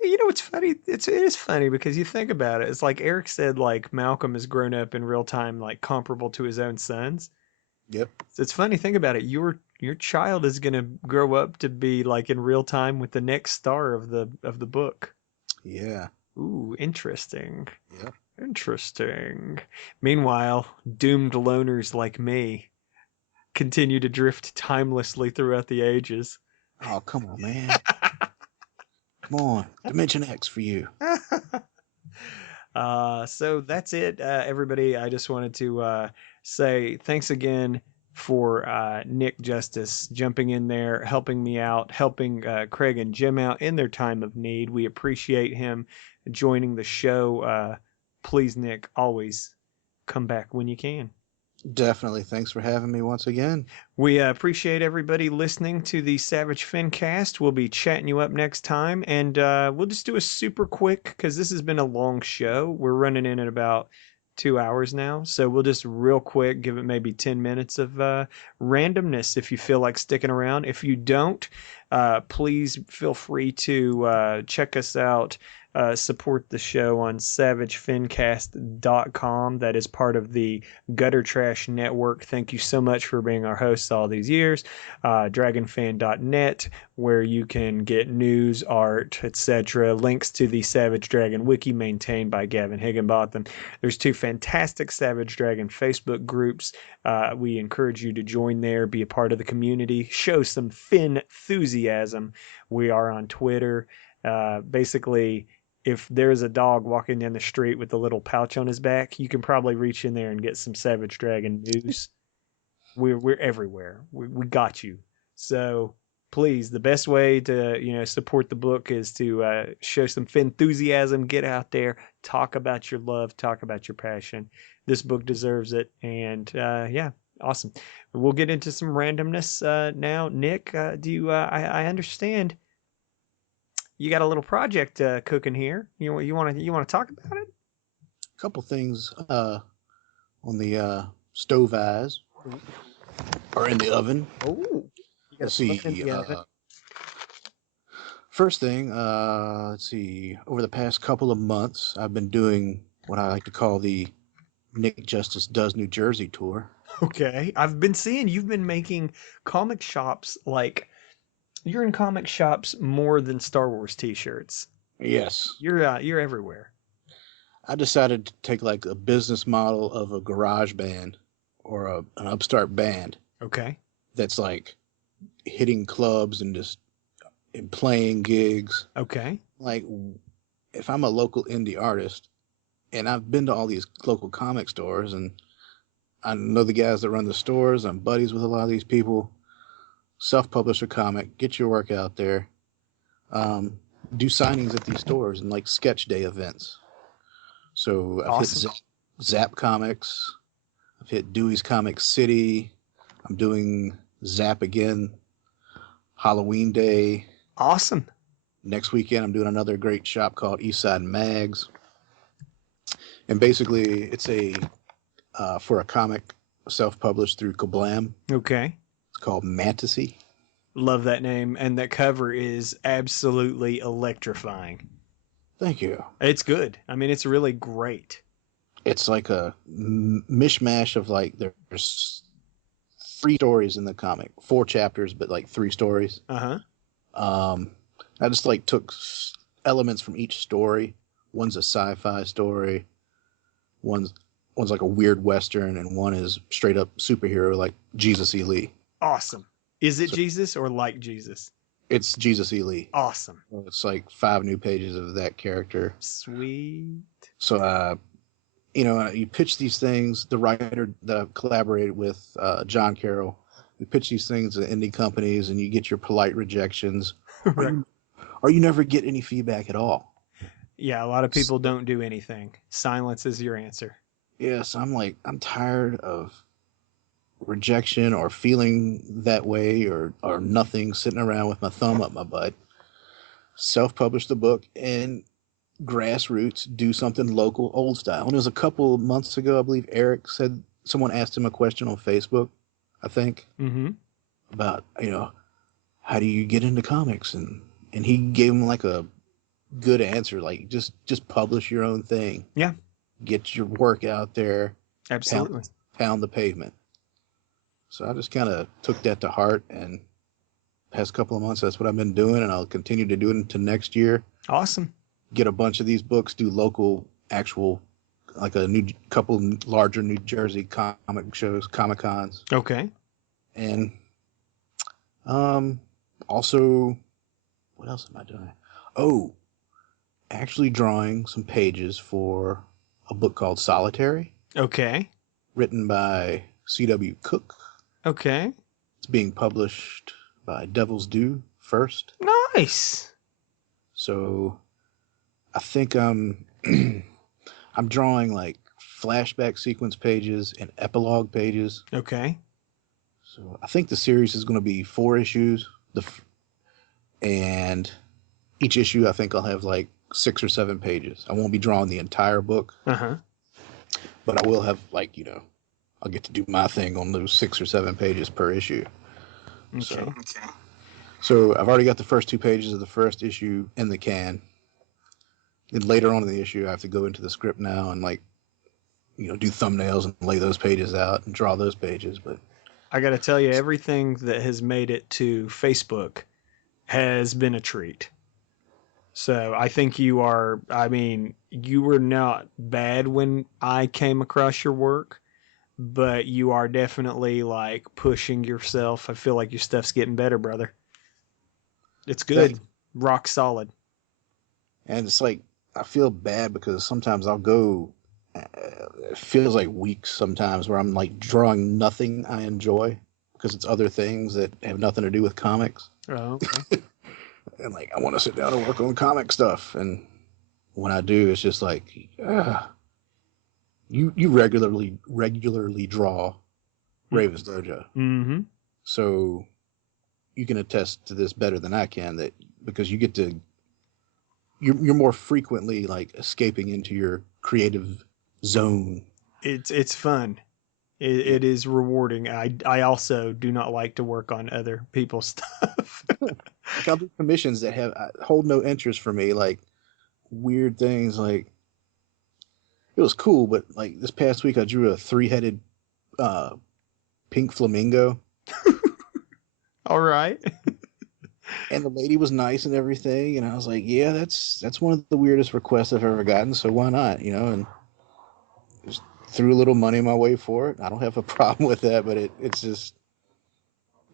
It's funny. It is funny because you think about it. It's like Erik said, like Malcolm has grown up in real time, like comparable to his own sons. Yep. So it's funny. Think about it. Your child is going to grow up to be like in real time with the next star of the book. Yeah. Ooh, interesting. Yep. Interesting. Meanwhile, doomed loners like me continue to drift timelessly throughout the ages. Oh, come on, man. Come on, Dimension X for you. So that's it, everybody. I just wanted to say thanks again for Nick Justus jumping in there, helping me out, helping Craig and Jim out in their time of need. We appreciate him joining the show. Please, Nick, always come back when you can. Definitely. Thanks for having me once again. We appreciate everybody listening to the Savage Fincast. We'll be chatting you up next time, and we'll just do a super quick, because this has been a long show. We're running in at about 2 hours now, so we'll just real quick give it maybe 10 minutes of randomness if you feel like sticking around. If you don't, please feel free to check us out. Support the show on SAVAGEFINCAST.com. That is part of the Gutter Trash Network. Thank you so much for being our hosts all these years. DragonFan.net, where you can get news, art, etc. Links to the Savage Dragon Wiki maintained by Gavin Higginbotham. There's 2 fantastic Savage Dragon Facebook groups. We encourage you to join there, be a part of the community, show some Fin enthusiasm. We are on Twitter. Basically, if there's a dog walking down the street with a little pouch on his back, you can probably reach in there and get some Savage Dragon news. We're everywhere. We got you. So please, the best way to support the book is to show some enthusiasm. Get out there, talk about your love, talk about your passion. This book deserves it, and yeah, awesome. We'll get into some randomness now. Nick, do you? I understand you got a little project cooking here. You want to talk about it? A couple things on the stove eyes or in the oven. Oh, let's see. First thing, let's see. Over the past couple of months, I've been doing what I like to call the Nick Justus Does New Jersey tour. Okay, I've been seeing you've been making comic shops like. You're in comic shops more than Star Wars T-shirts. Yes. You're everywhere. I decided to take like a business model of a garage band or an upstart band. Okay. That's like hitting clubs and just playing gigs. Okay. Like if I'm a local indie artist and I've been to all these local comic stores and I know the guys that run the stores, I'm buddies with a lot of these people. Self-publish a comic, get your work out there, do signings at these stores and like sketch day events. So I've hit Zap Comics, I've hit Dewey's Comic City, I'm doing Zap again, Halloween Day. Awesome. Next weekend I'm doing another great shop called Eastside Mags. And basically it's for a comic self-published through Glum. Okay. It's called Mantasy. Love that name, and that cover is absolutely electrifying. Thank you. It's good. I mean, it's really great. It's like a mishmash of like there's 3 stories in the comic, 4 chapters, but like 3 stories. I just like took elements from each story. One's a sci-fi story. One's like a weird Western, and one is straight up superhero like Jesus E. Lee. Awesome. Is it Jesus or like Jesus? It's Jesus E. Lee. Awesome. It's like 5 new pages of that character. Sweet. So, you pitch these things. The writer that I've collaborated with, John Carroll, we pitch these things to indie companies, and you get your polite rejections, Right. or you never get any feedback at all. Yeah, a lot of people don't do anything. Silence is your answer. Yes, I'm tired of rejection or feeling that way or nothing, sitting around with my thumb up my butt. Self-publish the book and grassroots, do something local, old style. And it was a couple months ago, I believe Erik said, someone asked him a question on Facebook, I think, about, how do you get into comics? And he gave him like a good answer, like just publish your own thing. Yeah. Get your work out there. Absolutely. Pound the pavement. So I just kind of took that to heart, and past couple of months, that's what I've been doing, and I'll continue to do it into next year. Awesome. Get a bunch of these books, do local, actual, like couple larger New Jersey comic shows, Comic Cons. Okay. And also, what else am I doing? Oh, actually drawing some pages for a book called Solitary, Okay. written by C.W. Cook. Okay. It's being published by Devil's Due first. Nice. So I think I'm drawing like flashback sequence pages and epilogue pages. Okay. So I think the series is going to be 4 issues. And each issue I think I'll have like 6 or 7 pages. I won't be drawing the entire book, Uh-huh. but I will have like, I'll get to do my thing on those 6 or 7 pages per issue. Okay. So I've already got the first 2 pages of the first issue in the can. Then later on in the issue, I have to go into the script now and like, do thumbnails and lay those pages out and draw those pages. But I got to tell you, everything that has made it to Facebook has been a treat. So I think you were not bad when I came across your work, but you are definitely like pushing yourself. I feel like your stuff's getting better, brother. It's good. Thanks. Rock solid. And it's like, I feel bad because sometimes I'll go, it feels like weeks sometimes where I'm like drawing nothing I enjoy because it's other things that have nothing to do with comics. Oh, okay. And like, I want to sit down and work on comic stuff. And when I do, it's just like, you regularly draw Raven's Dojo. Mm-hmm. So you can attest to this better than I can, that because you get to, you're more frequently like escaping into your creative zone. It's fun. It is rewarding. I also do not like to work on other people's stuff. Like I'll do commissions that hold no interest for me, like weird things. Like it was cool, but like this past week I drew a 3-headed pink flamingo. All right. And the lady was nice and everything, and I was like, yeah, that's one of the weirdest requests I've ever gotten, so why not, and just threw a little money my way for it. I don't have a problem with that, but it's just,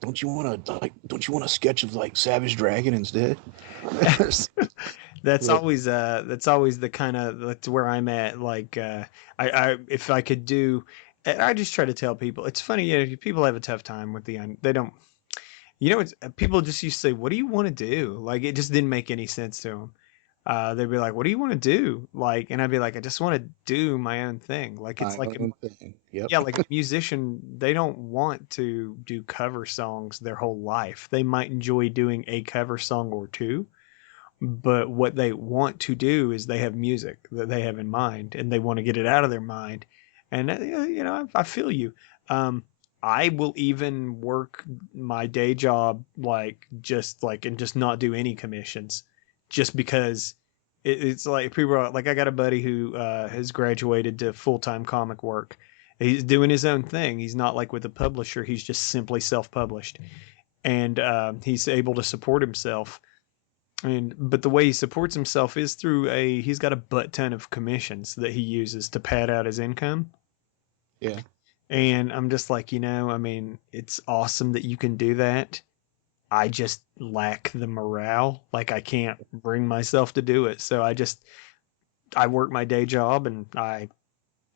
don't you want a sketch of like Savage Dragon instead? That's Like, always the kind of, that's where I'm at. Like I if I could do, and I just try to tell people, it's funny, people have a tough time with they don't, it's, people just used to say, what do you want to do? Like it just didn't make any sense to them. They'd be like, what do you want to do? Like, and I'd be like, I just want to do my own thing. Like it's my like own thing. Yep. yeah, like a musician, they don't want to do cover songs their whole life. They might enjoy doing a cover song or two, but what they want to do is they have music that they have in mind and they want to get it out of their mind. And I feel you. I will even work my day job and just not do any commissions, just because it's like people are like, I got a buddy who has graduated to full-time comic work. He's doing his own thing. He's not like with a publisher. He's just simply self-published, and he's able to support himself. But the way he supports himself is through he's got a butt ton of commissions that he uses to pad out his income. Yeah. And I'm just like, it's awesome that you can do that. I just lack the morale. Like I can't bring myself to do it. So I work my day job and I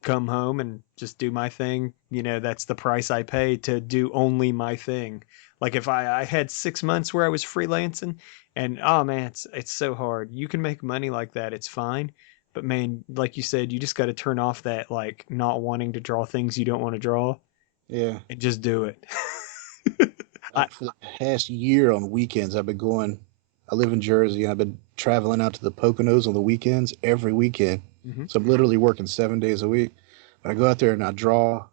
come home and just do my thing. That's the price I pay to do only my thing. Like if I had 6 months where I was freelancing, and oh man, it's so hard. You can make money like that. It's fine. But man, like you said, you just got to turn off that like not wanting to draw things you don't want to draw. Yeah. And just do it. For the past year on weekends, I live in Jersey, and I've been traveling out to the Poconos on the weekends every weekend. Mm-hmm. So I'm literally working 7 days a week. But I go out there and I draw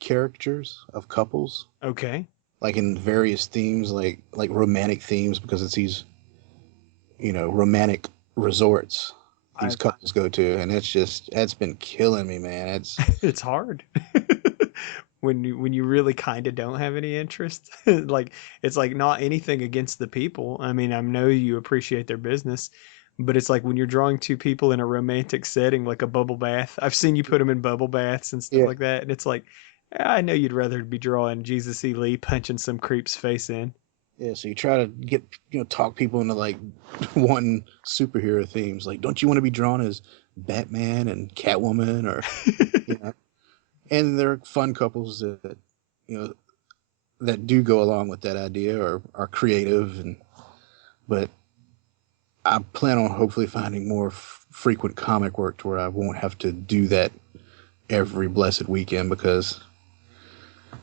characters of couples. Okay. Like in various themes, like romantic themes, because it's these, romantic resorts these couples go to, and it's been killing me, man. It's hard. when you really kind of don't have any interest. Like it's like not anything against the people. I mean, I know you appreciate their business, but it's like when you're drawing two people in a romantic setting, like a bubble bath. I've seen you put them in bubble baths and stuff like that, and it's like, I know you'd rather be drawing Jesus E. Lee punching some creep's face in. Yeah, so you try to get talk people into like one superhero themes. Like, don't you want to be drawn as Batman and Catwoman, or And there are fun couples that you know that do go along with that idea or are creative, but I plan on hopefully finding more frequent comic work to where I won't have to do that every blessed weekend, because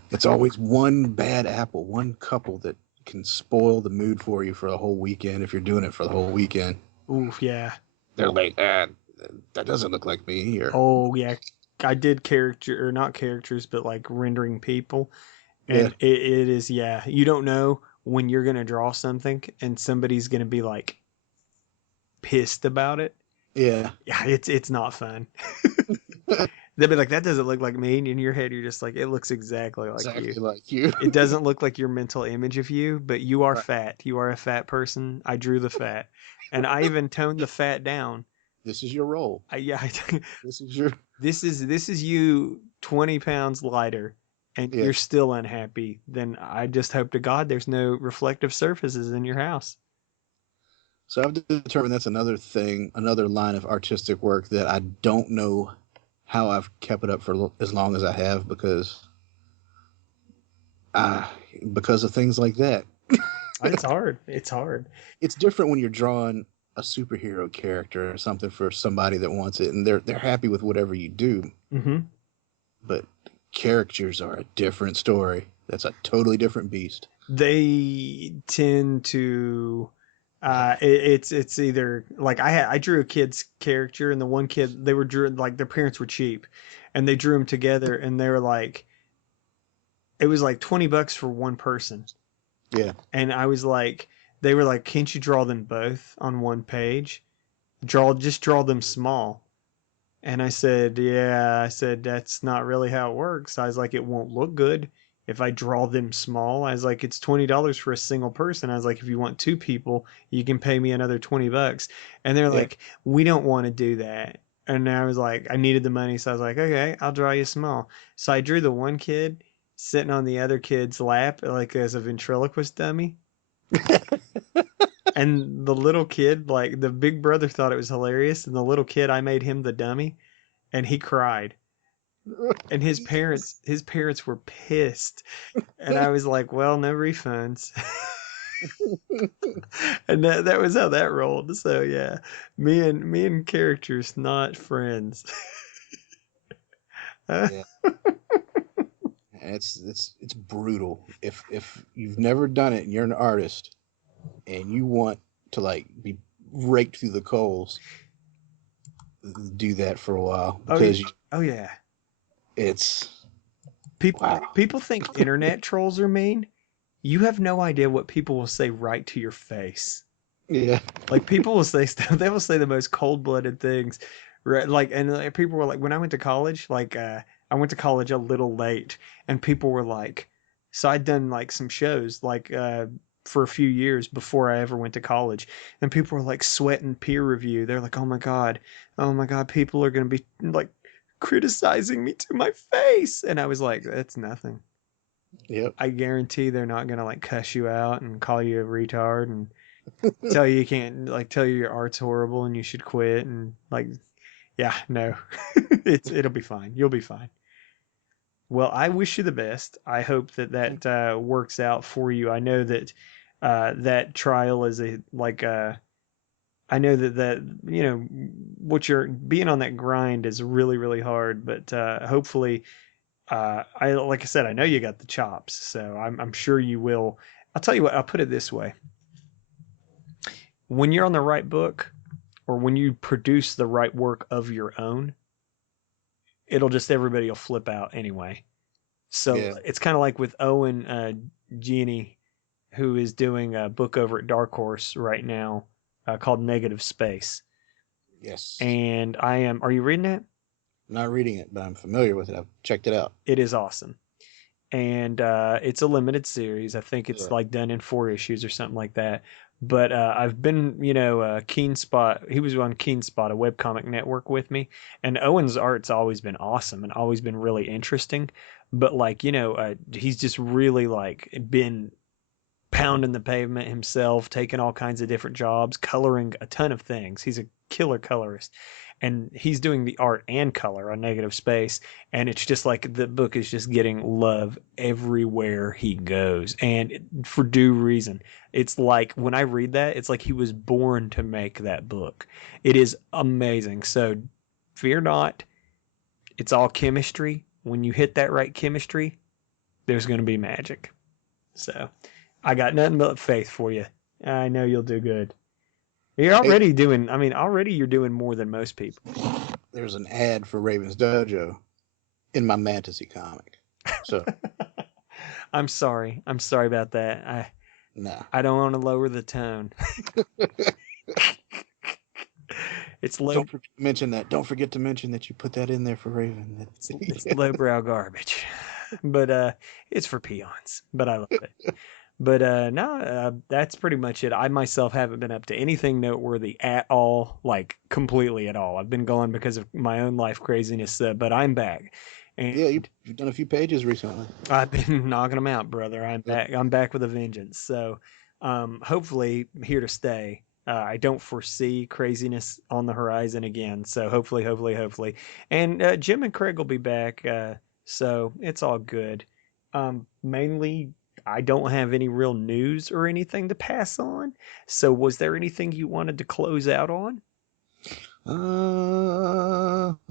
it's always one bad apple, one couple that can spoil the mood for you for the whole weekend if you're doing it for the whole weekend. Oof, yeah. They're like, that doesn't look like me. Or Oh, yeah. I did character, or not characters, but like rendering people. yeah, And it is, yeah. You don't know when you're going to draw something and somebody's going to be like pissed about it. yeah, Yeah, it's not fun. They'll be like, that doesn't look like me. And in your head, you're just like, it looks exactly like exactly you. like you. It doesn't look like your mental image of you, but you are Right. fat. You are a fat person. I drew the fat. And I even toned the fat down. This is your role. This is your this is you 20 pounds lighter and yeah. you're still unhappy. Then I just hope to God there's no reflective surfaces in your house. So I've determined that's another thing, another line of artistic work that I don't know how I've kept it up for as long as I have, because of things like that. It's hard. It's hard. It's different when you're drawing a superhero character or something for somebody that wants it, and they're happy with whatever you do. Mm-hmm. But characters are a different story. That's a totally different beast. They tend to it's either like I drew a kid's character, and the one kid, they were drew like their parents were cheap and they drew them together, and they were like, it was like $20 for one person. Yeah. And I was like, they were like, can't you draw them both on one page? Just draw them small. And I said, yeah, I said, that's not really how it works. I was like, it won't look good if I draw them small. I was like, it's $20 for a single person. I was like, if you want two people, you can pay me another $20. And they're Yeah. like, we don't want to do that. And I was like, I needed the money. So I was like, okay, I'll draw you small. So I drew the one kid sitting on the other kid's lap, like as a ventriloquist dummy. And the little kid, like the big brother thought it was hilarious. And the little kid, I made him the dummy, and he cried. And his parents were pissed. And I was like, well, no refunds. And that was how that rolled. So yeah, me and characters, not friends. Yeah. It's brutal. If you've never done it and you're an artist and you want to like be raked through the coals, do that for a while, because Oh yeah. it's People wow. people think internet trolls are mean. You have no idea what people will say right to your face. Yeah. Like people will say stuff. They will say the most cold-blooded things. Right? Like, and like, people were like, when I went to college, like I went to college a little late, and people were like, so I'd done like some shows like for a few years before I ever went to college, and people were like sweating peer review. They're like, oh my god, people are gonna be like criticizing me to my face, and I was like, that's nothing. Yep. I guarantee they're not gonna like cuss you out and call you a retard and tell you can't, like tell you your art's horrible and you should quit, and like, yeah, no. It'll be fine. You'll be fine. Well, I wish you the best. I hope that works out for you. I know that that trial is a like I know that what you're being on that grind is really really hard, but hopefully I like I said, I know you got the chops, so I'm sure you will. I'll tell you what, I'll put it this way. When you're on the right book, or when you produce the right work of your own, it'll just, everybody will flip out anyway. So Yeah. it's kind of like with Owen Genie, who is doing a book over at Dark Horse right now called Negative Space. Yes. And are you reading it? I'm not reading it, but I'm familiar with it. I've checked it out. It is awesome. And it's a limited series. I think it's like done in 4 issues or something like that. But I've been, Keen Spot. He was on Keen Spot, a webcomic network, with me. And Owen's art's always been awesome and always been really interesting. But like, he's just really like been pounding the pavement himself, taking all kinds of different jobs, coloring a ton of things. He's a killer colorist. And he's doing the art and color on Negative Space. And it's just like the book is just getting love everywhere he goes. And for due reason. It's like when I read that, it's like he was born to make that book. It is amazing. So fear not. It's all chemistry. When you hit that right chemistry, there's going to be magic. So I got nothing but faith for you. I know you'll do good. You're already doing, already you're doing more than most people. There's an ad for Raven's Dojo in my fantasy comic. So I'm sorry. I'm sorry about that. I don't want to lower the tone. It's low. Don't forget to mention that. Don't forget to mention that you put that in there for Raven. It's lowbrow garbage. But it's for peons. But I love it. But no, that's pretty much it. I myself haven't been up to anything noteworthy at all, like completely at all. I've been gone because of my own life craziness, but I'm back. And yeah, you've done a few pages recently. I've been knocking them out, brother. I'm back. I'm back with a vengeance. So hopefully here to stay. I don't foresee craziness on the horizon again. So hopefully. And Jim and Craig will be back. So it's all good. Mainly, I don't have any real news or anything to pass on. So was there anything you wanted to close out on?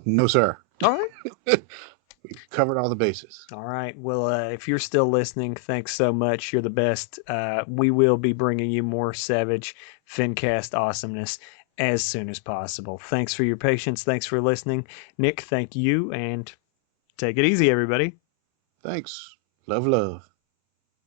No, sir. All right. We've covered all the bases. All right. Well, if you're still listening, thanks so much. You're the best. We will be bringing you more Savage Fincast awesomeness as soon as possible. Thanks for your patience. Thanks for listening. Nick, thank you. And take it easy, everybody. Thanks. Love.